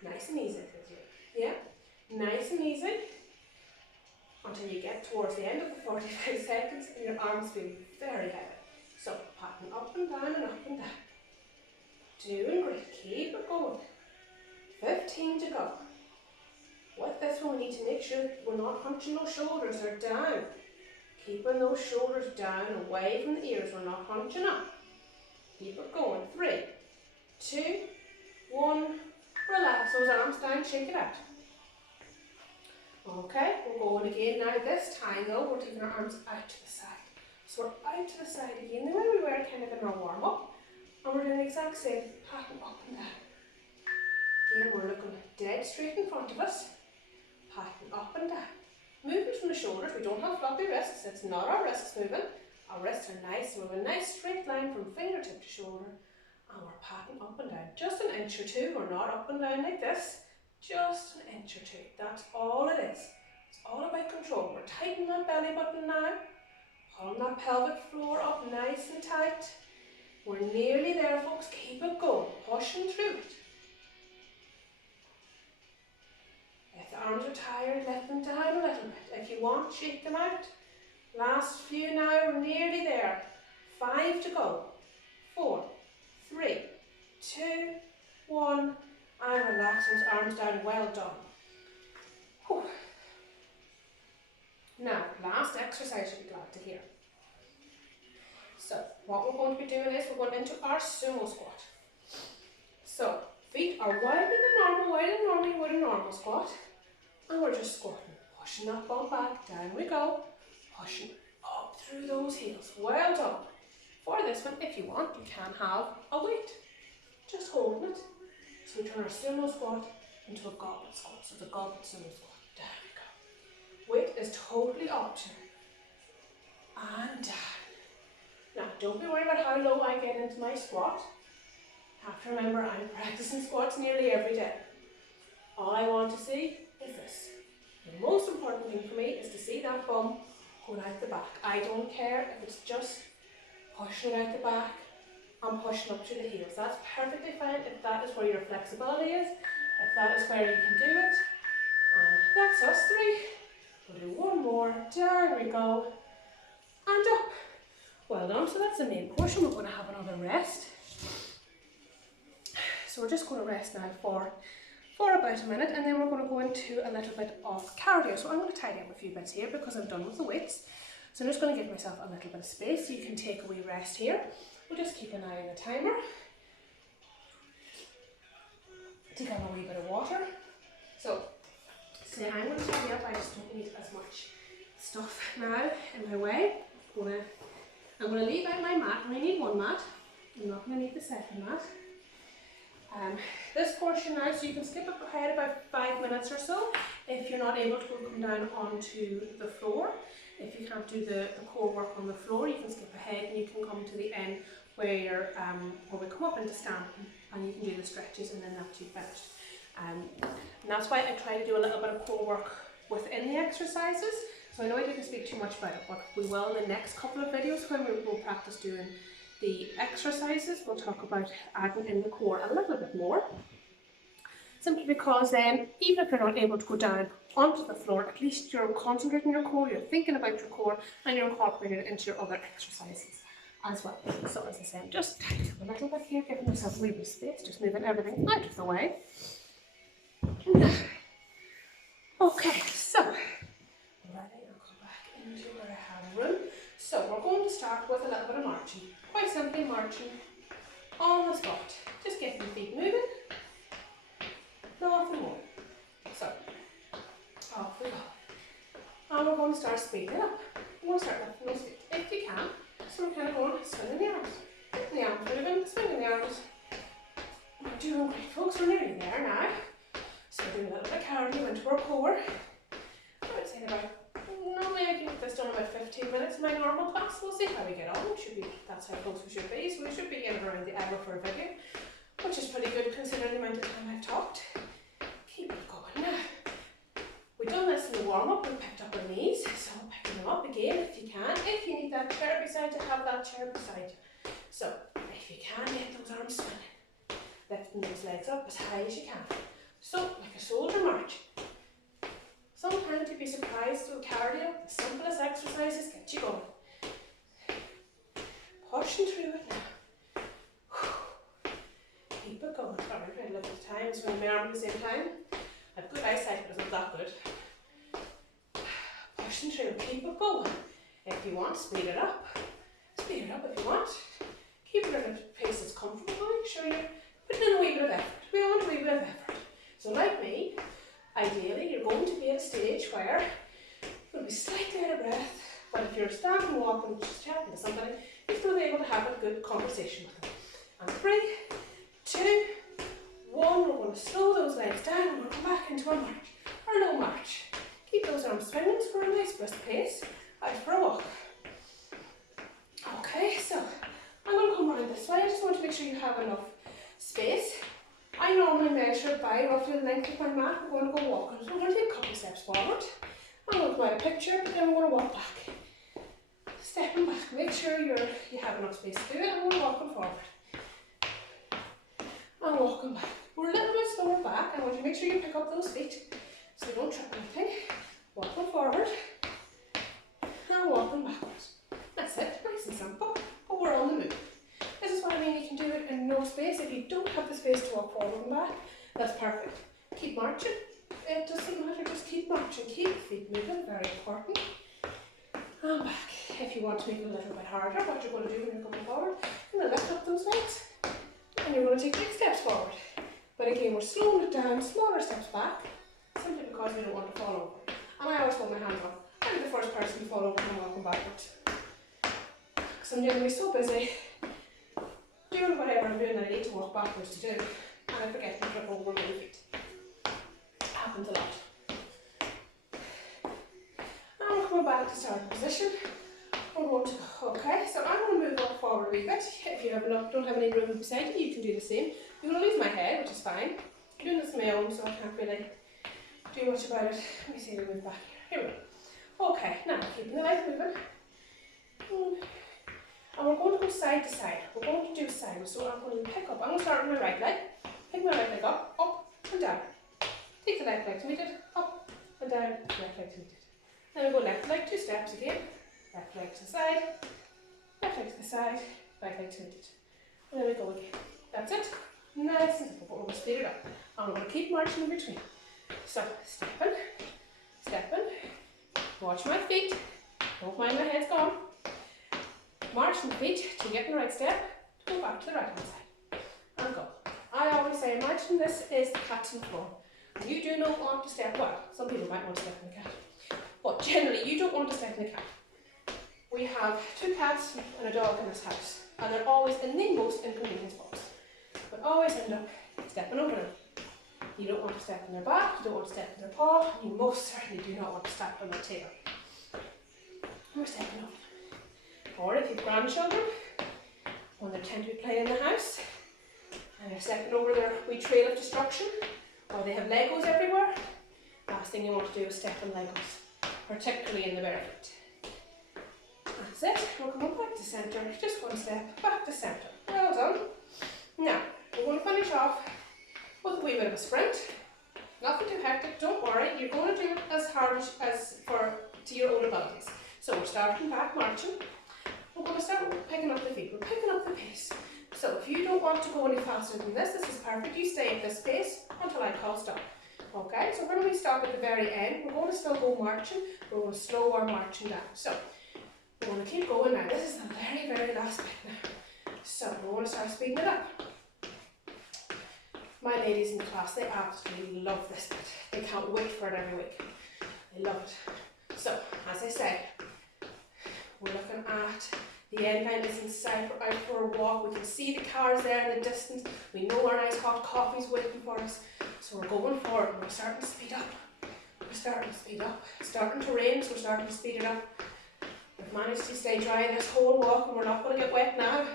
Nice and easy. Yeah? Nice and easy. Until you get towards the end of the 45 seconds and your arms feel very heavy. So, patting up and down and up and down. Doing great. Keep it going. 15 to go. With this one, we need to make sure we're not hunching those shoulders. They're down. Keeping those shoulders down, away from the ears. We're not hunching up. Keep it going. 3, 2, 1. Relax those arms down. Shake it out. Okay, we're going again now. This time though, we're taking our arms out to the side. So we're out to the side again, the way we were kind of in our warm up. And we're doing the exact same, patting up and down. Again, we're looking dead straight in front of us. Patting up and down. Movement from the shoulders. We don't have floppy wrists. It's not our wrists moving. Our wrists are nice. We have a nice straight line from fingertip to shoulder. And we're patting up and down. Just an inch or two. We're not up and down like this. Just an inch or two. That's all it is. It's all about control. We're tightening that belly button now. Pulling that pelvic floor up nice and tight. We're nearly there, folks. Keep it going. Pushing through it. If the arms are tired, let them down a little bit. If you want, shake them out. Last few now. We're nearly there. 5 to go. 4, 3, 2, 1. And relax those arms down. Well done. Whew. Now, last exercise you'll be glad to hear. So, what we're going to be doing is we're going into our sumo squat. So, feet are wider than normal, wider than normal you would a normal squat. And we're just squatting. Pushing that bum back. Down we go. Pushing up through those heels. Well done. For this one, if you want, you can have a weight. Just holding it. So we turn our sumo squat into a goblet squat. So the goblet sumo squat. Down we go. Weight is totally optional. And down. Now, don't be worried about how low I get into my squat. Have to remember, I'm practicing squats nearly every day. All I want to see is this. The most important thing for me is to see that bum going out the back. I don't care if it's just pushing it out the back and pushing up to the heels. That's perfectly fine if that is where your flexibility is, if that is where you can do it. And that's us 3. We'll do one more. Down we go. And up. Well done. So that's the main portion. We're going to have another rest. So we're just going to rest now for for about a minute, and then we're going to go into a little bit of cardio. So I'm going to tidy up a few bits here because I'm done with the weights. So I'm just going to give myself a little bit of space. You can take a wee rest here. We'll just keep an eye on the timer. Take on a wee bit of water. So I'm going to tidy up. I just don't need as much stuff now in my way. I'm going to leave out my mat. I only need one mat. I'm not going to need the second mat. This portion now, so you can skip ahead about 5 minutes or so if you're not able to come down onto the floor. If you can't do the core work on the floor, you can skip ahead and you can come to the end where we come up into stand, and you can do the stretches, and then that's you finished. And that's why I try to do a little bit of core work within the exercises. So I know I didn't speak too much about it, but we will in the next couple of videos when we will practice doing the exercises. We'll talk about adding in the core a little bit more. Simply because then, even if you're not able to go down onto the floor, at least you're concentrating on your core, you're thinking about your core, and you're incorporating it into your other exercises as well. So as I said, just tidy up a little bit here, giving yourself a wee bit of space, just moving everything out of the way. Okay, so ready, I'll come back into where I have room. So we're going to start with a little bit of marching. Quite simply marching on the spot. Just getting the feet moving. Nothing more. So, off we go. And we're going to start speeding up. We're going to start lifting those feet if you can. So we're kind of going swinging the arms. Getting the arms moving, swinging the arms. We're doing great, folks. We're nearly there now. So we're doing a little bit of cardio into our core. I would say normally I can get this done about 15 minutes in my normal class. We'll see how we get on. That's how close we should be. So we should be in around the hour for a video, which is pretty good considering the amount of time I've talked. Keep it going now. We've done this in the warm-up. We picked up our knees, so picking them up again if you can. If you need that chair beside you, have that chair beside you. So if you can, get those arms swinging. Lifting those legs up as high as you can. So like a soldier march. Sometimes you'd be surprised with cardio, the simplest exercises get you going. Pushing through it now. Keep it going. Sorry, I'm trying to look at the time and swing my arm at the same time. I have good eyesight, but it's not that good. Pushing through, keep it going. If you want, speed it up. Speed it up if you want. Keep it at a pace that's comfortable. Make sure you're putting in a wee bit of effort. We want a wee bit of effort. So like me, ideally you're going to be at a stage where you're going to be slightly out of breath, but if you're standing, walking, just chatting to somebody, you're going to be able to have a good conversation with them. And 3, 2, 1, we're going to slow those legs down and we'll come back into our march, our low march. Keep those arms swinging for a nice brisk pace, out for a walk. Okay, so I'm going to come around this way. I just want to make sure you have enough space. I normally measure by roughly the length of my mat. We're going to go walking. So we're going to take a couple of steps forward. I'm going to go out a picture, but then we're going to walk back. Stepping back. Make sure you have enough space to do it, and we're walking forward. And walking back. We're a little bit slower back. I want you to make sure you pick up those feet so you don't trip anything. Walking forward. And walking backwards. That's it. Nice and simple. But we're on the move. This is what I mean, you can do it in no space. If you don't have the space to walk forward and back, that's perfect. Keep marching. It doesn't matter, just keep marching. Keep the feet moving, very important. And back. If you want to make it a little bit harder, what you're going to do when you're going forward, you're going to lift up those legs. And you're going to take big steps forward. But again, we're slowing it down, smaller steps back, simply because we don't want to fall over. And I always hold my hands up. I'm the first person to fall over when I'm walking backwards. Because I'm generally so busy doing whatever I'm doing that I need to walk backwards to do, and I forget to trip over my feet. Happens a lot. And we're coming back to starting position. We're going to go. Okay, so I'm going to move up forward a wee bit. If you don't have any room beside you, you can do the same. I'm going to leave my head, which is fine. I'm doing this on my own, so I can't really do much about it. Let me see if I move back here. Here we go. Okay, now keeping the leg moving. And we're going to go side to side. We're going to do sideways. So I'm going to pick up. I'm going to start with my right leg. Pick my right leg up and down. Take the left leg to meet it, up and down, left leg to meet it. Then we go left leg, 2 steps again. Left leg to the side, left leg to the side, right leg to meet it. And then we go again. That's it. Nice and simple, but we're going to speed it up. And we're going to keep marching in between. So, stepping, stepping, watch my feet, don't mind my head's gone. March my feet to get in the right step, to go back to the right hand side, and go. I always say, imagine this is the cat and floor. You do not want to step, well, some people might want to step in the cat, but generally you don't want to step in the cat. We have 2 cats and a dog in this house, and they're always in the most inconvenient spots. But always end up stepping over them. You don't want to step in their back, you don't want to step in their paw, and you most certainly do not want to step on their tail. We're stepping over them. Or if you have grandchildren, when they tend to be playing in the house, and they're stepping over their wee trail of destruction, or they have Legos everywhere, last thing you want to do is step on Legos, particularly in the bare feet. That's it, we're coming back to centre, just one step, back to centre. Well done. Now, we're going to finish off with a wee bit of a sprint. Nothing too hectic, don't worry, you're going to do it as hard as to your own abilities. So we're starting back marching. We're going to start picking up the feet, we're picking up the pace. So if you don't want to go any faster than this is perfect. You stay at this pace until I call stop. Okay, so when we stop at the very end, we're going to still go marching, we're going to slow our marching down. So we're going to keep going now. This is the very, very last bit now. So we're going to start speeding it up. My ladies in the class, they absolutely love this bit. They can't wait for it every week. They love it. So, as I say, we're looking at the end line is inside, we're out for a walk. We can see the cars there in the distance. We know our nice hot coffee's waiting for us. So we're going forward and we're starting to speed up. We're starting to speed up. It's starting to rain, so we're starting to speed it up. We've managed to stay dry this whole walk and we're not going to get wet now.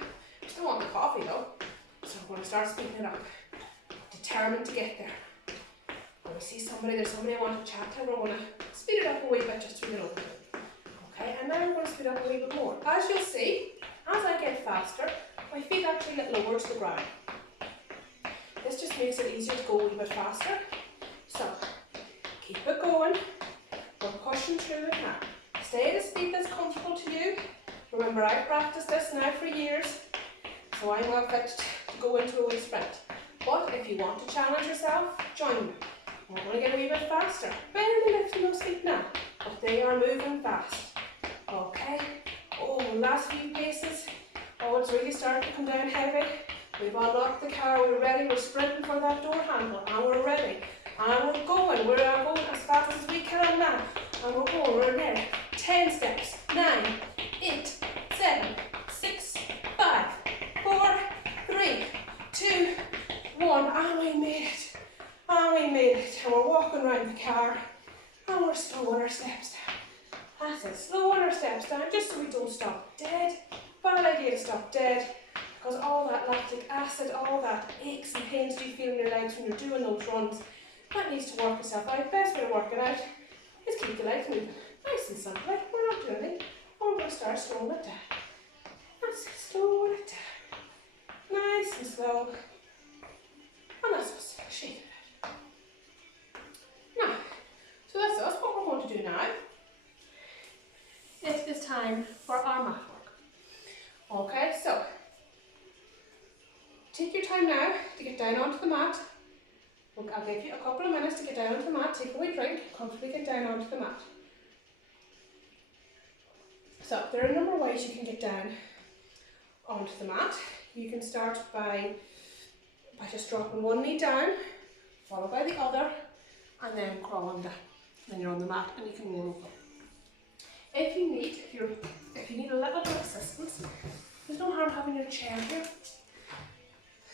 We still want the coffee though. So we're going to start speeding it up. Determined to get there. When we see somebody, there's somebody I want to chat to, we're going to speed it up a wee bit just to get over it. Okay, and now we're going to speed up a wee bit more. As you'll see, as I get faster, my feet actually get lower to the ground. This just makes it easier to go a wee bit faster. So, keep it going. We're pushing through it now. Stay at a speed that's comfortable to you. Remember, I've practiced this now for years, so I'm well fit to go into a wee sprint. But if you want to challenge yourself, join me. We're going to get a wee bit faster. Barely lifting those feet now, but they are moving fast. Okay. Oh, last few paces. Oh, it's really starting to come down heavy. We've unlocked the car, we're ready, we're sprinting for that door handle, and we're ready. And we're going as fast as we can now. And we're going, we're there. 10 steps, 9, 8, 7, 6, 5, 4, 3, 2, 1, and we made it. And we made it. And we're walking around the car, and we're slowing our steps down. That's it, slowing our steps down, just so we don't stop dead. Bad idea to stop dead, because all that lactic acid, all that aches and pains you feel in your legs when you're doing those runs, that needs to work itself out. Best way to work it out is keep the legs moving. Nice and simple, we're not doing anything. We're going to start slowing it down. That's it, slowing it down. Nice and slow. And that's us, shake it out. Now, so that's us. What we're going to do now, it is time for our mat work. Okay, so take your time now to get down onto the mat. I'll give you a couple of minutes to get down onto the mat, take a wee drink, comfortably get down onto the mat. So there are a number of ways you can get down onto the mat. You can start by just dropping one knee down, followed by the other, and then crawling down. Then you're on the mat and you can roll over. If you need a little bit of assistance, there's no harm having your chair here.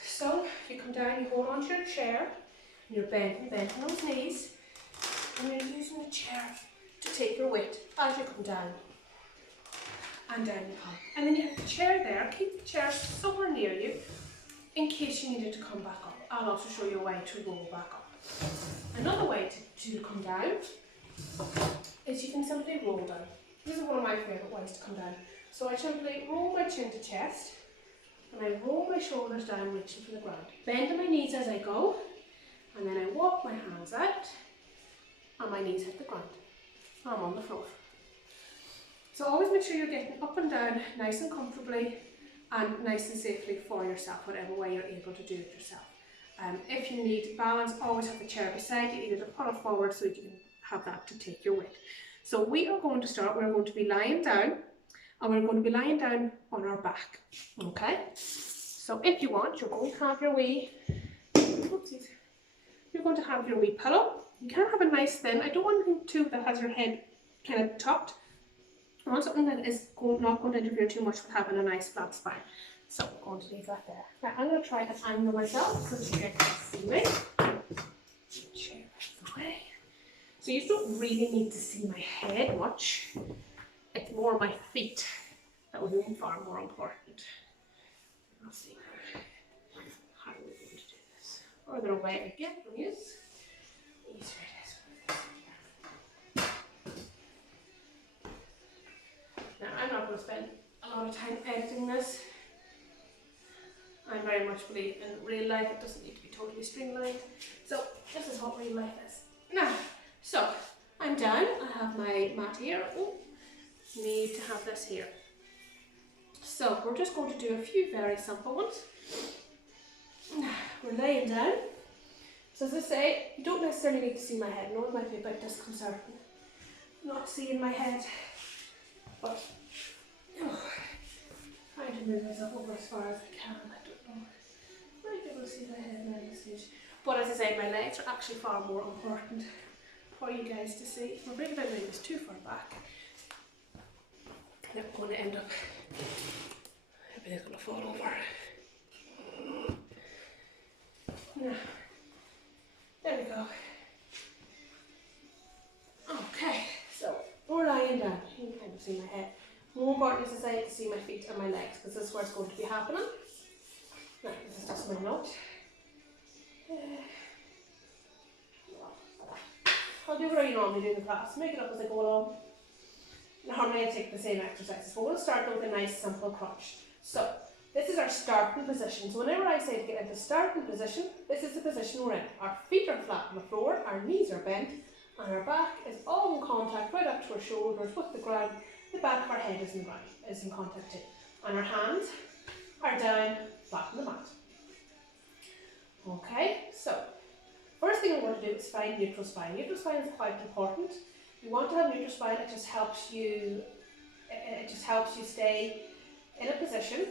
So you come down, you hold onto your chair, and you're bending those knees, and you're using the chair to take your weight as you come down. And down you come. And then you have the chair there, keep the chair somewhere near you in case you needed to come back up. I'll also show you a way to roll back up. Another way to come down is you can simply roll down. This is one of my favourite ways to come down. So I simply roll my chin to chest, and I roll my shoulders down, reaching for the ground. Bending my knees as I go, and then I walk my hands out, and my knees hit the ground. I'm on the floor. So always make sure you're getting up and down nice and comfortably and nice and safely for yourself, whatever way you're able to do it yourself. If you need balance, always have the chair beside you, either to pull it forward so you can have that to take your weight. So we are going to start, we're going to be lying down, and we're going to be lying down on our back, okay? So if you want, you're going to have your wee, oopsies, you're going to have your wee pillow. You can have a nice thin, I don't want anything too that has your head kind of topped. I want something that is not going to interfere too much with having a nice flat spine. So I'm going to leave that there. Now I'm going to try and angle myself so that you can see me. Chair out the way. So you don't really need to see my head much. It's more my feet that will be far more important. I'll see how we're going to do this. Further away I get from you, easier it is. Now I'm not going to spend a lot of time editing this. I very much believe in real life, it doesn't need to be totally streamlined. So this is what real life is. Now, so I'm down, I have my mat here. Oh, need to have this here. So we're just going to do a few very simple ones. We're laying down. So as I say, you don't necessarily need to see my head. I know it might be a bit disconcerting not seeing my head, but trying to move myself over as far as I can. I don't know. Might be able to see my head now at this stage. But as I say, my legs are actually far more important for you guys to see. We're maybe not moving this too far back. And I'm going to end up, everything's going to fall over. Now, there we go. Okay, so we're lying down. You can kind of see my head. More important is to see my feet and my legs, because this is where it's going to be happening. Now, this is just my note. I'll do what I normally do in the class, make it up as I go along. Normally I take the same exercises, but we'll start with a nice simple crunch. So, this is our starting position. So whenever I say to get into starting position, this is the position we're in. Our feet are flat on the floor, our knees are bent, and our back is all in contact right up to our shoulders with the ground. The back of our head is in the ground, is in contact too. And our hands are down flat on the mat. Okay, so first thing I'm going to do is find neutral spine. Neutral spine is quite important. You want to have neutral spine, it just helps you stay in a position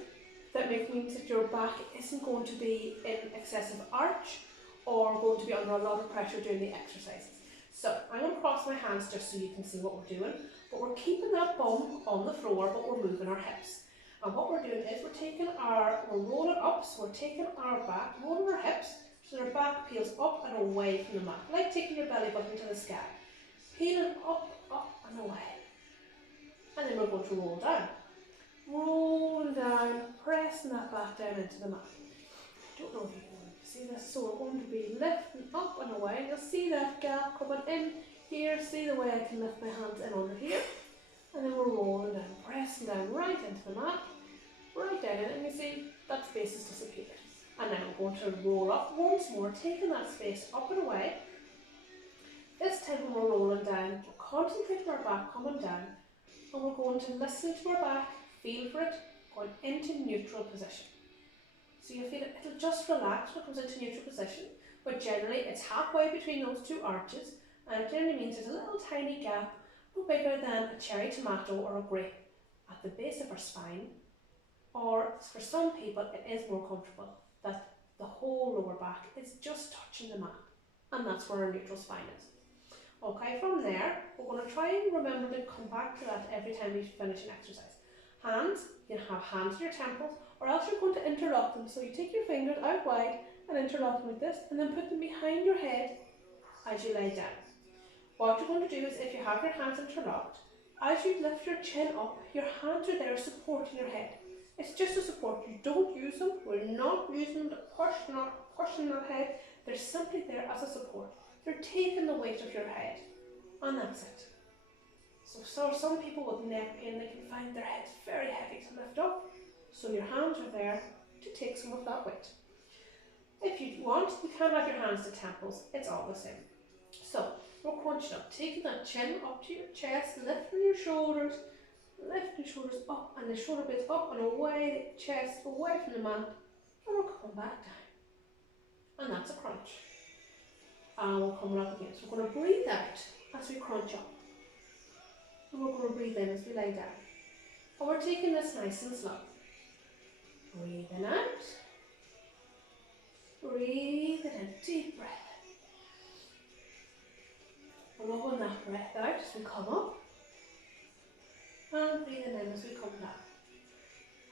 that means that your back isn't going to be in excessive arch or going to be under a lot of pressure during the exercises. So I'm going to cross my hands just so you can see what we're doing, but we're keeping that bum on the floor, but we're moving our hips. And what we're doing is we're rolling up, so we're taking our back, rolling our hips, so our back peels up and away from the mat, like taking your belly button to the sky. Peeling up, up and away. And then we're going to roll down. Rolling down, pressing that back down into the mat. I don't know if you can see this, so we're going to be lifting up and away, and you'll see that gap coming in here. See the way I can lift my hands in under here, and then we're rolling down, pressing down right into the mat, right down in, and you see that space has disappeared. And then we're going to roll up once more, taking that space up and away. This time when we're rolling down, we're concentrating our back coming down, and we're going to listen to our back, feel for it, going into neutral position. So you feel it, it'll just relax when it comes into neutral position, but generally it's halfway between those two arches, and it generally means there's a little tiny gap, no bigger than a cherry tomato or a grape, at the base of our spine, or for some people it is more comfortable that the whole lower back is just touching the mat, and that's where our neutral spine is. Okay, from there, we're going to try and remember to come back to that every time we finish an exercise. Hands, you can have hands to your temples, or else you're going to interlock them. So you take your fingers out wide and interlock them like this, and then put them behind your head as you lay down. What you're going to do is, if you have your hands interlocked, as you lift your chin up, your hands are there supporting your head. It's just a support. You don't use them. We're not using them to push, not pushing your head. They're simply there as a support. They're taking the weight of your head, and that's it. So some people with neck pain, they can find their heads very heavy to lift up. So your hands are there to take some of that weight. If you want, you can have your hands to temples. It's all the same. So we're crunching up, taking that chin up to your chest, lifting your shoulders up, and the shoulder blades up and away, chest away from the mat, and we're coming back down. and that's a crunch. And we'll come up again. So we're going to breathe out as we crunch up. And we're going to breathe in as we lie down. And we're taking this nice and slow. Breathing out. Breathing in. Deep breath. Blowing that breath out as we come up. And breathing in as we come down.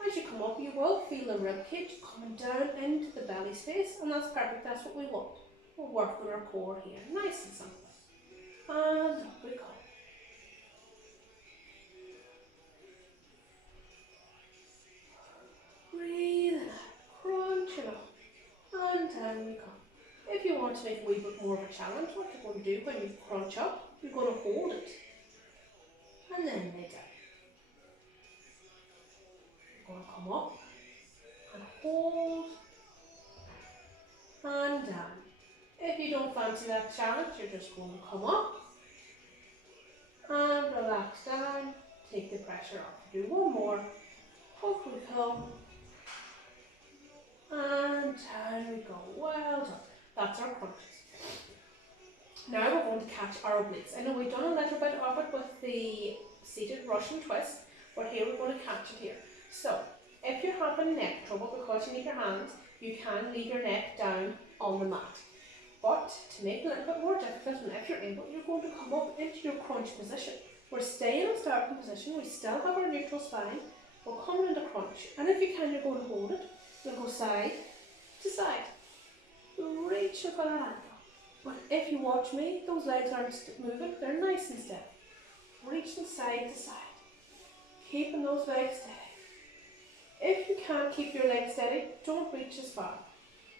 As you come up, you will feel the rib cage coming down into the belly space, and that's perfect, that's what we want. We'll work on our core here, nice and simple. And up we go. Breathing out, crunching up, and down we come. If you want to make a wee bit more of a challenge, what you're going to do when you crunch up, you're going to hold it, and then lay down. You're going to come up, and hold, and down. If you don't fancy that challenge, you're just going to come up, and relax down, take the pressure off. Do one more, up we come, and down we go. Well done. That's our crunches. Now we're going to catch our obliques. I know we've done a little bit of it with the seated Russian twist, but here we're going to catch it here. So, if you're having neck trouble because you need your hands, you can leave your neck down on the mat. But to make it a little bit more difficult, and if you're able, you're going to come up into your crunch position. We're staying in starting position, we still have our neutral spine, we're coming into crunch, and if you can, you're going to hold it. You'll go side to side, reaching for that ankle. But if you watch me, those legs aren't moving, they're nice and still. Reaching side to side, keeping those legs steady. If you can't keep your legs steady, don't reach as far,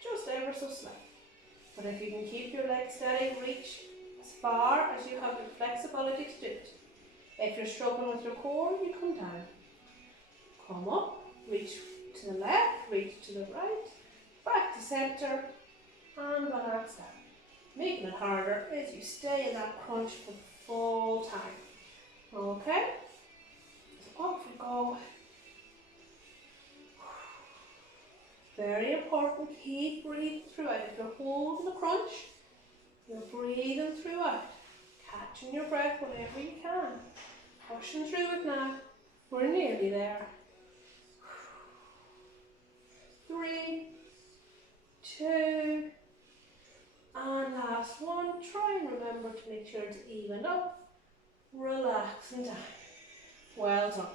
just ever so slightly. But if you can keep your legs steady, reach as far as you have the flexibility to do it. If you're struggling with your core, you come down. Come up, reach to the left, reach to the right, back to centre, and relax down. Making it harder is you stay in that crunch for the full time. Okay? So off we go. Very important, keep breathing throughout. If you're holding the crunch, you're breathing throughout. Catching your breath whenever you can. Pushing through it now. We're nearly there. 3, 2, and last one. Try and remember to make sure it's even up. Relax and down. Well done.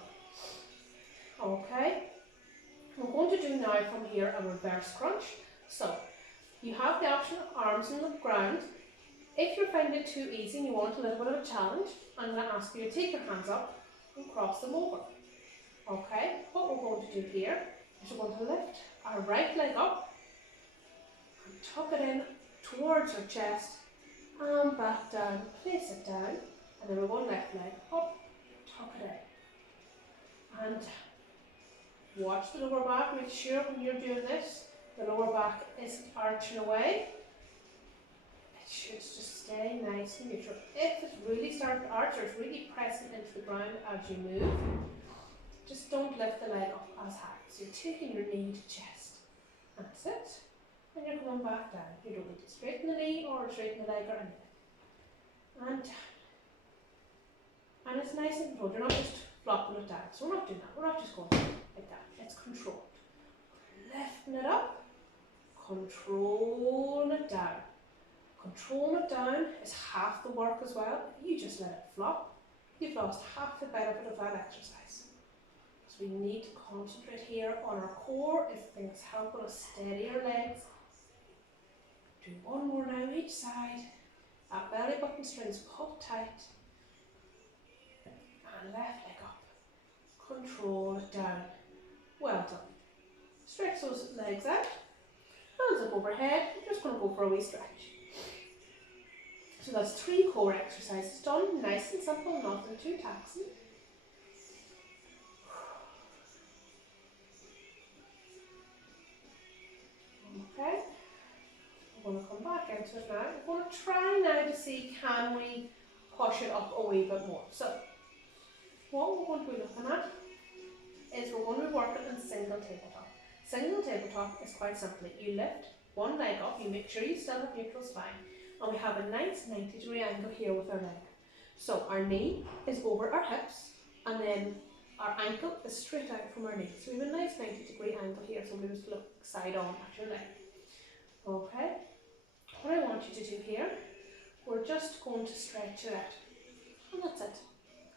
Okay. We're going to do now from here a reverse crunch. So, you have the option of arms on the ground. If you're finding it too easy and you want a little bit of a challenge, I'm going to ask you to take your hands up and cross them over. Okay, what we're going to do here is we're going to lift our right leg up and tuck it in towards our chest and back down, place it down, and then we're going left leg up, tuck it in. And watch the lower back, make sure when you're doing this, the lower back isn't arching away. It should just stay nice and neutral. If it's really starting to arch or it's really pressing into the ground as you move, just don't lift the leg up as high. So you're taking your knee to chest. That's it. And you're coming back down. You don't need to straighten the knee or straighten the leg or anything. And down. And it's nice and controlled. You're not just flopping it down. So we're not doing that. We're not just going like that. It's controlled. Lifting it up. Controlling it down. Controlling it down is half the work as well. If you just let it flop, you've lost half the benefit of that exercise. So we need to concentrate here on our core. It's helping us steady our legs. Do one more now each side. That belly button string's pulled tight. And left leg up. Control it down. Well done. Stretch those legs out. Hands up overhead. We're just going to go for a wee stretch. So that's 3 core exercises done. Nice and simple, nothing too taxing. Okay. We're going to come back into it now. We're going to try now to see can we push it up a wee bit more. So what we're going to be looking at is we're going to be working in single tabletop. Single tabletop is quite simply you lift one leg up, you make sure you still have neutral spine, and we have a nice 90-degree angle here with our leg. So our knee is over our hips, and then our ankle is straight out from our knee. So we have a nice 90-degree angle here, so we just look side on at your leg. Okay, what I want you to do here, we're just going to stretch it out, and that's it.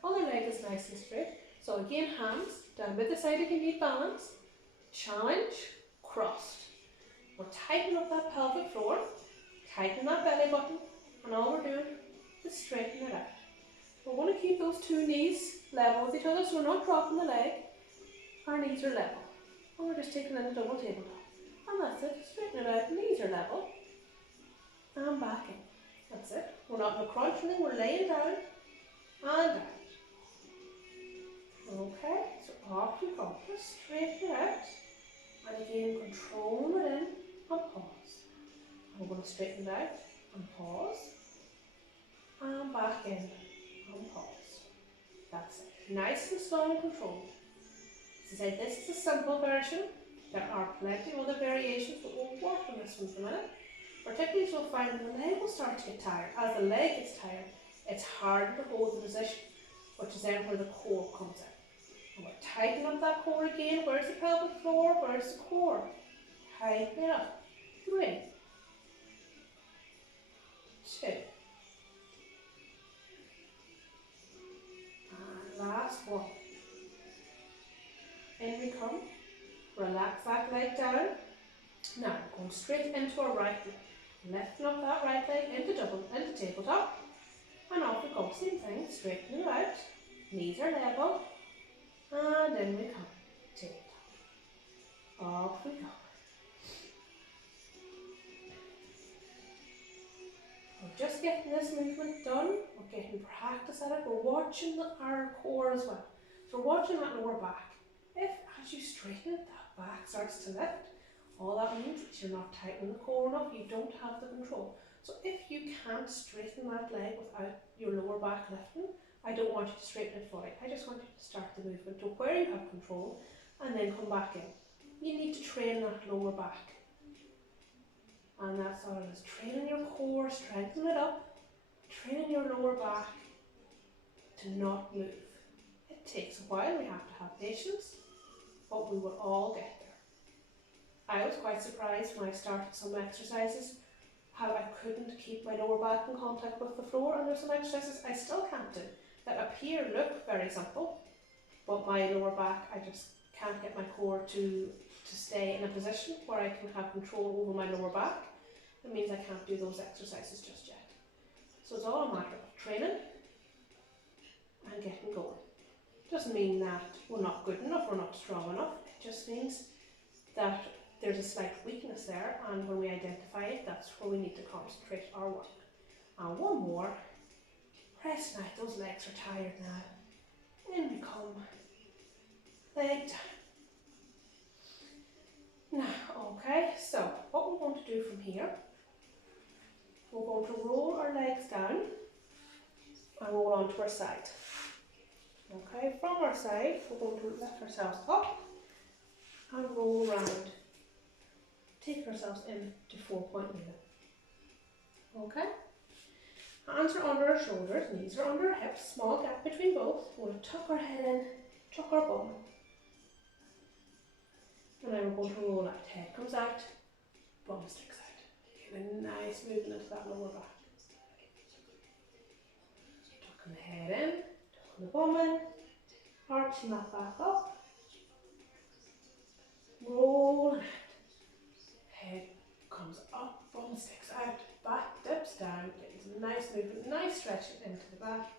Other leg is nice and straight. So again, hands down by the side if you need balance. Challenge, crossed. We're tightening up that pelvic floor, tighten that belly button, and all we're doing is straightening it out. We're going to keep those two knees level with each other, so we're not dropping the leg. Our knees are level. And we're just taking in a double tabletop. And that's it. Straighten it out, knees are level. And back in. That's it. We're not in a crunch, we're laying down and down. Okay, so off we go. Just straighten it out. And again, control it in and pause. And we're going to straighten it out and pause. And back in and pause. That's it. Nice and slow and controlled. As I said, this is a simple version. There are plenty of other variations, but we'll work on this one for a minute. Particularly as we'll find when the leg will start to get tired. As the leg gets tired, it's harder to hold the position, which is then where the core comes in. And we're tightening up that core again. Where's the pelvic floor? Where's the core? Tighten it up. 3, 2. And last one. In we come. Relax that leg down. Now, going straight into our right leg. Lifting up that right leg into tabletop. And off we go. Same thing. Straighten it out. Knees are level. And in we come. Tabletop. Off we go. We're just getting this movement done. We're getting practice at it. We're watching our core as well. So we're watching that lower back. If, as you straighten it, that back starts to lift, all that means is you're not tightening the core enough, you don't have the control. So if you can't straighten that leg without your lower back lifting, I don't want you to straighten it fully. I just want you to start the movement to where you have control and then come back in. You need to train that lower back. And that's all it is. Training your core, strengthen it up, training your lower back to not move. It takes a while, we have to have patience, but we will all get there. I was quite surprised when I started some exercises how I couldn't keep my lower back in contact with the floor, and there's some exercises I still can't do that appear look very simple, but my lower back, I just can't get my core to stay in a position where I can have control over my lower back. It means I can't do those exercises just yet. So it's all a matter of training and getting going. Doesn't mean that we're not good enough, we're not strong enough. It just means that there's a slight weakness there, and when we identify it, that's where we need to concentrate our work. And one more. Rest now. Those legs are tired now. In we come. Leg down. Now, okay, so what we're going to do from here, we're going to roll our legs down and roll onto our side. Okay, from our side, we're going to lift ourselves up and roll around. Take ourselves into 4-point kneeling. Okay? Hands are under our shoulders, knees are under our hips, small gap between both. We're going to tuck our head in, tuck our bum. And then we're going to roll out. Head comes out, bum sticks out. Give a nice movement into that lower back. Tucking the head in, tucking the bum in, arching that back up. Roll out. Head comes up, bum sticks out, back dips down, getting some nice movement, nice stretching into the back.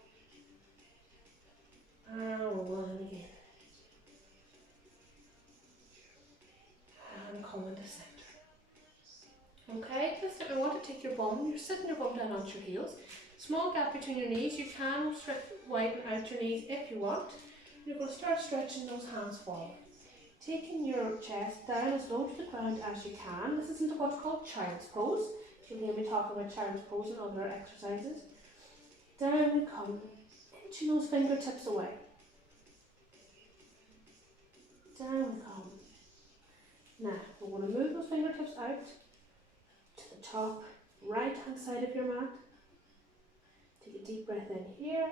And roll in again. And come into centre. Okay, this time I want to take your bum, you're sitting your bum down onto your heels. Small gap between your knees, you can widen out your knees if you want. You're going to start stretching those hands forward. Taking your chest down as low to the ground as you can. This isn't what's called child's pose. You'll hear me talking about child's pose and other exercises. Down we come, inching those fingertips away. Down we come. Now, we're going to move those fingertips out the top right hand side of your mat. Take a deep breath in here.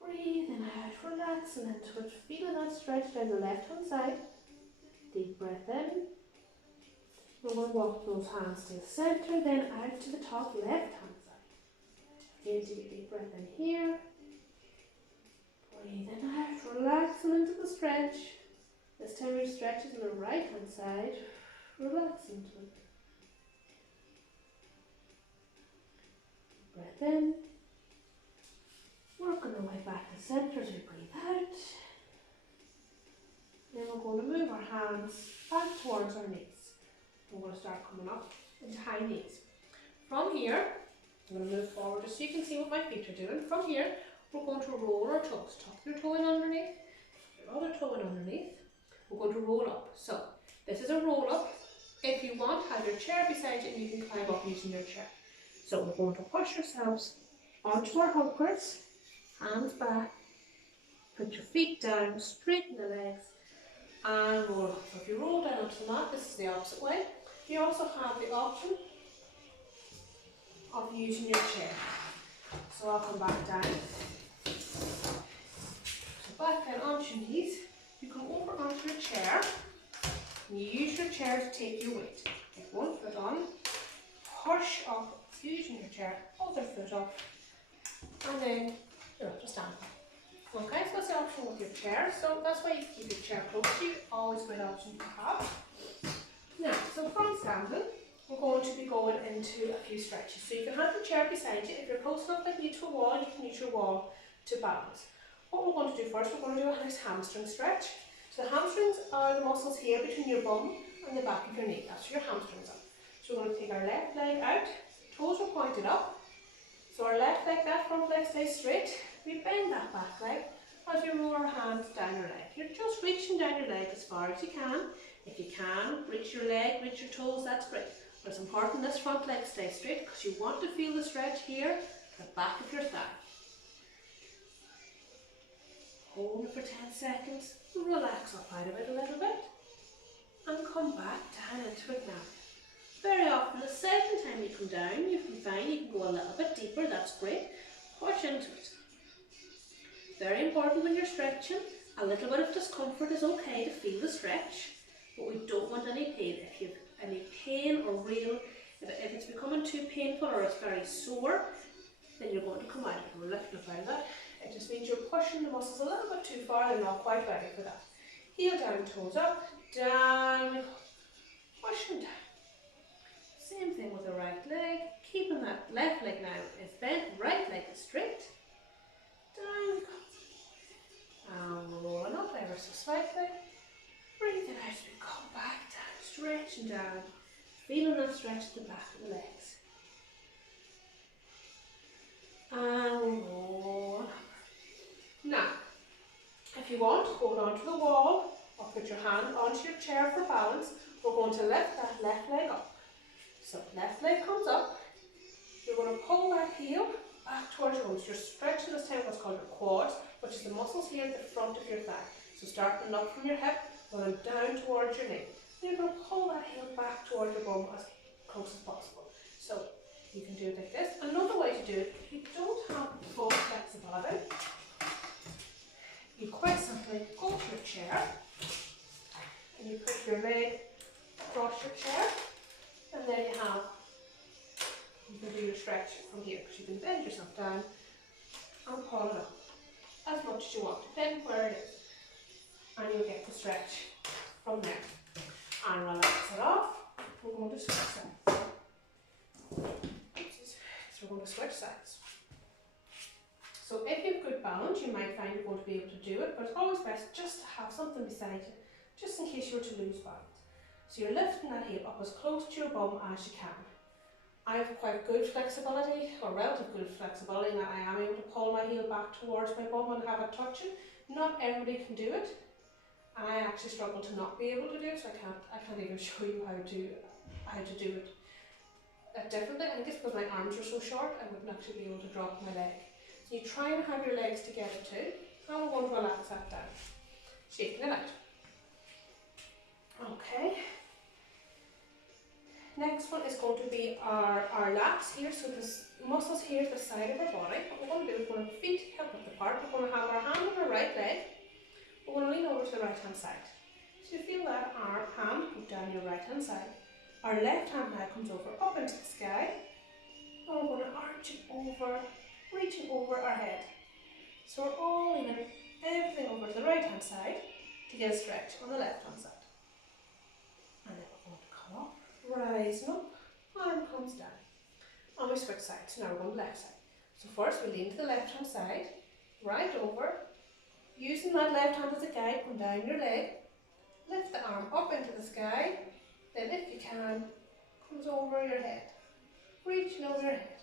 Breathe in out, relax and into it. Feeling that stretch down the left hand side. Deep breath in. We're going to walk those hands to the centre, then out to the top left hand side. Again, take a deep breath in here. Breathe in out, relaxing into the stretch. This time your stretch is on the right hand side. Relax into it. Breath in. Working our way back to centre as we breathe out. Then we're going to move our hands back towards our knees. We're going to start coming up into high knees. From here, I'm going to move forward just so you can see what my feet are doing. From here, we're going to roll our toes. Tuck your toe in underneath, your other toe in underneath. We're going to roll up. So, this is a roll up. If you want, have your chair beside you and you can climb up using your chair. So, we're going to push ourselves onto our hunkers, hands back, put your feet down, straighten the legs, and roll up. So, if you roll down onto the mat, this is the opposite way. You also have the option of using your chair. So, I'll come back down. So, back down onto your knees. You come over onto your chair. And you use your chair to take your weight. Take one foot on, push up using your chair, other foot up, and then you're up to stand. Okay, so that's the option with your chair. So that's why you keep your chair close to you. Always a great option to have. Now, so from standing, we're going to be going into a few stretches. So you can have your chair beside you. If you're close enough like you to a wall, you can use your wall to balance. What we're going to do first, we're going to do a nice hamstring stretch. So the hamstrings are the muscles here between your bum and the back of your knee. That's where your hamstrings are. So we're going to take our left leg out, toes are pointed up. So our left leg, that front leg stays straight. We bend that back leg as we roll our hands down your leg. You're just reaching down your leg as far as you can. If you can, reach your leg, reach your toes, that's great. But it's important this front leg stays straight because you want to feel the stretch here, the back of your thigh. Hold it for 10 seconds, relax up out of it a little bit, and come back down into it now. Very often, the second time you come down, you can find you can go a little bit deeper, that's great. Push into it. Very important when you're stretching, a little bit of discomfort is okay to feel the stretch, but we don't want any pain. If you have any pain or if it's becoming too painful or it's very sore, then you're going to come out of it. We're lifting up out of that. It just means you're pushing the muscles a little bit too far, they're not quite ready for that. Heel down, toes up, down we go. Pushing down. Same thing with the right leg, keeping that left leg now is bent, right leg is straight. Down we go. And we're rolling up ever so slightly. Breathing out as we come back down, stretching down, feeling that stretch at the back of the legs. And roll up. Now, if you want, hold on to the wall or put your hand onto your chair for balance. We're going to lift that left leg up. So left leg comes up. You're going to pull that heel back towards your bones. You're stretching this time what's called your quads, which is the muscles here at the front of your thigh. So starting up from your hip, going down towards your knee. Then you're going to pull that heel back towards your bum as close as possible. So you can do it like this. Another way to do it, if you don't have full flexibility, you quite simply go to your chair and you put your leg across your chair, and then you can do your stretch from here because you can bend yourself down and pull it up as much as you want, depending where it is, and you'll get the stretch from there. And relax it off. We're going to switch sides. So we're going to switch sides. So if you have good balance, you might find you're going to be able to do it, but it's always best just to have something beside you, just in case you were to lose balance. So you're lifting that heel up as close to your bum as you can. I have quite good flexibility, or relative good flexibility, in that I am able to pull my heel back towards my bum and have it touching. Not everybody can do it, and I actually struggle to not be able to do it, so I can't even show you how to do it differently. I think it's because my arms are so short, I wouldn't actually be able to drop my leg. So you try and have your legs together too, and we're going to relax that down. Shaking it out. Okay. Next one is going to be our lats here, so this muscles here at the side of our body. What we're going to do is we're going to feet hip width apart. We're going to have our hand on our right leg. We're going to lean over to the right hand side. So you feel that our hand go down your right hand side. Our left hand now comes over up into the sky. And we're going to arch it over, reaching over our head. So we're all leaning everything over to the right hand side to get a stretch on the left hand side. And then we're going to come up, rising up, arm comes down. And we switch sides. Now we're going to the left side. So first we lean to the left hand side, right over, using that left hand as a guide, going down your leg, lift the arm up into the sky, then if you can, comes over your head, reaching over your head.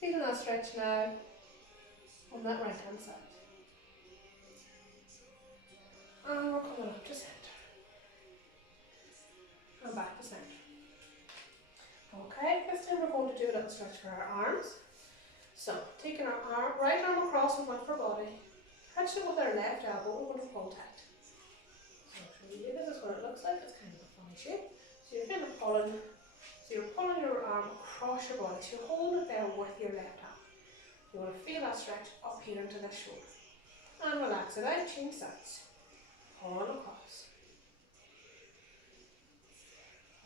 Feeling that stretch now on that right hand side. And we're coming up to centre. And back to centre. Okay, this time we're going to do a little stretch for our arms. So, taking our right arm across in front of our body, catching it with our left elbow, we're going to pull tight. So, I'll show you, this is what it looks like. It's kind of a funny shape. So, you're kind of pulling, your arm across your body. So, you're holding it there with your left hand. You want to feel that stretch up here into the shoulder. And relax it out, change sides. Pulling across.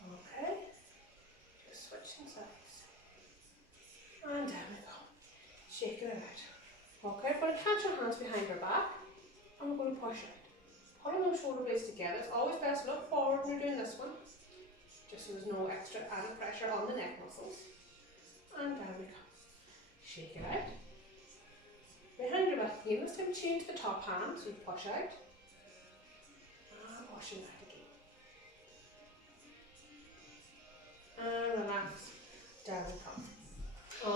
Okay. Just switching sides. And down we go. Shaking it out. Okay, we're going to catch our hands behind our back. And we're going to push out. Pulling those shoulder blades together. It's always best to look forward when you're doing this one. Just so there's no extra added pressure on the neck muscles. And down we go. Shake it out. Behind your back again, this time change the top hand, so you push out. And pushing out again. And relax. Down we come.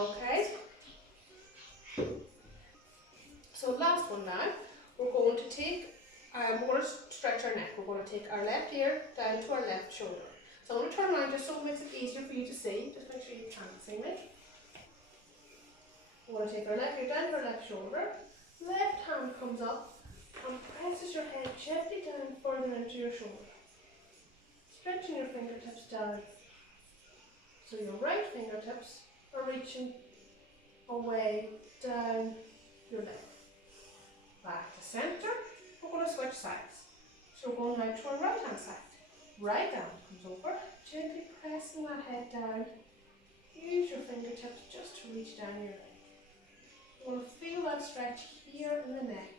Okay. So last one now, we're going to take, we're going to stretch our neck. We're going to take our left ear down to our left shoulder. So I'm going to turn around just so it makes it easier for you to see. Just make sure you can't see me. We're going to take our left ear down to our left shoulder. Left hand comes up and presses your head gently down further into your shoulder. Stretching your fingertips down. So your right fingertips are reaching away down your leg. Back to centre. We're going to switch sides. So we're going now to our right hand side. Right arm comes over, gently pressing that head down. Use your fingertips just to reach down your leg. You want to feel that stretch here in the neck.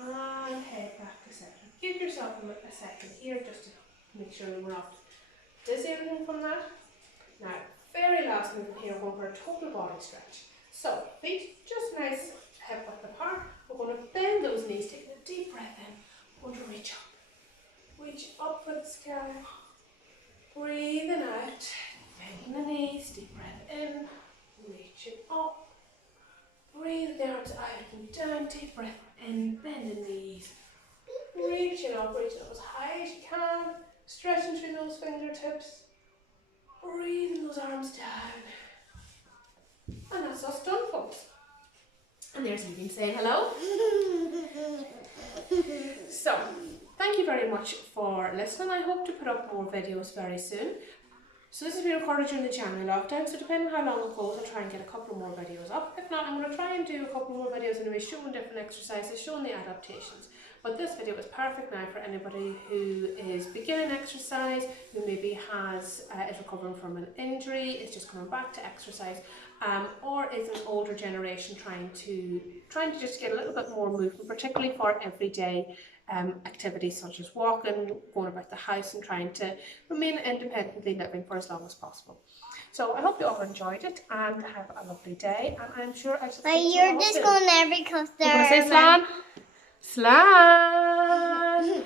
And head back to centre. Give yourself a second here just to make sure we're not dizzy or anything from that. Now, very last movement here, we're going for a total body stretch. So, feet just nice hip width apart. We're going to bend those knees, taking a deep breath in. We're going to reach up. Reach up for the sky. Breathing out. Bending the knees, deep breath in. Reaching up. Breathe the arms out and down. Deep breath in. Bending the knees. Reaching up as high as you can. Stretching through those fingertips. Breathing those arms down. And that's us done, folks. And there's Evie saying hello. So, thank you very much for listening. I hope to put up more videos very soon. So this has been recorded during the January lockdown, so depending on how long it goes, I'll try and get a couple more videos up. If not, I'm going to try and do a couple more videos anyway, showing different exercises, showing the adaptations. But this video is perfect now for anybody who is beginning exercise, who maybe is recovering from an injury, is just coming back to exercise, or is an older generation trying to just get a little bit more movement, particularly for everyday activities such as walking, going about the house and trying to remain independently living for as long as possible. So I hope you all enjoyed it and have a lovely day, and I'm sure I shall You're just going there because they're... Slan! Slan!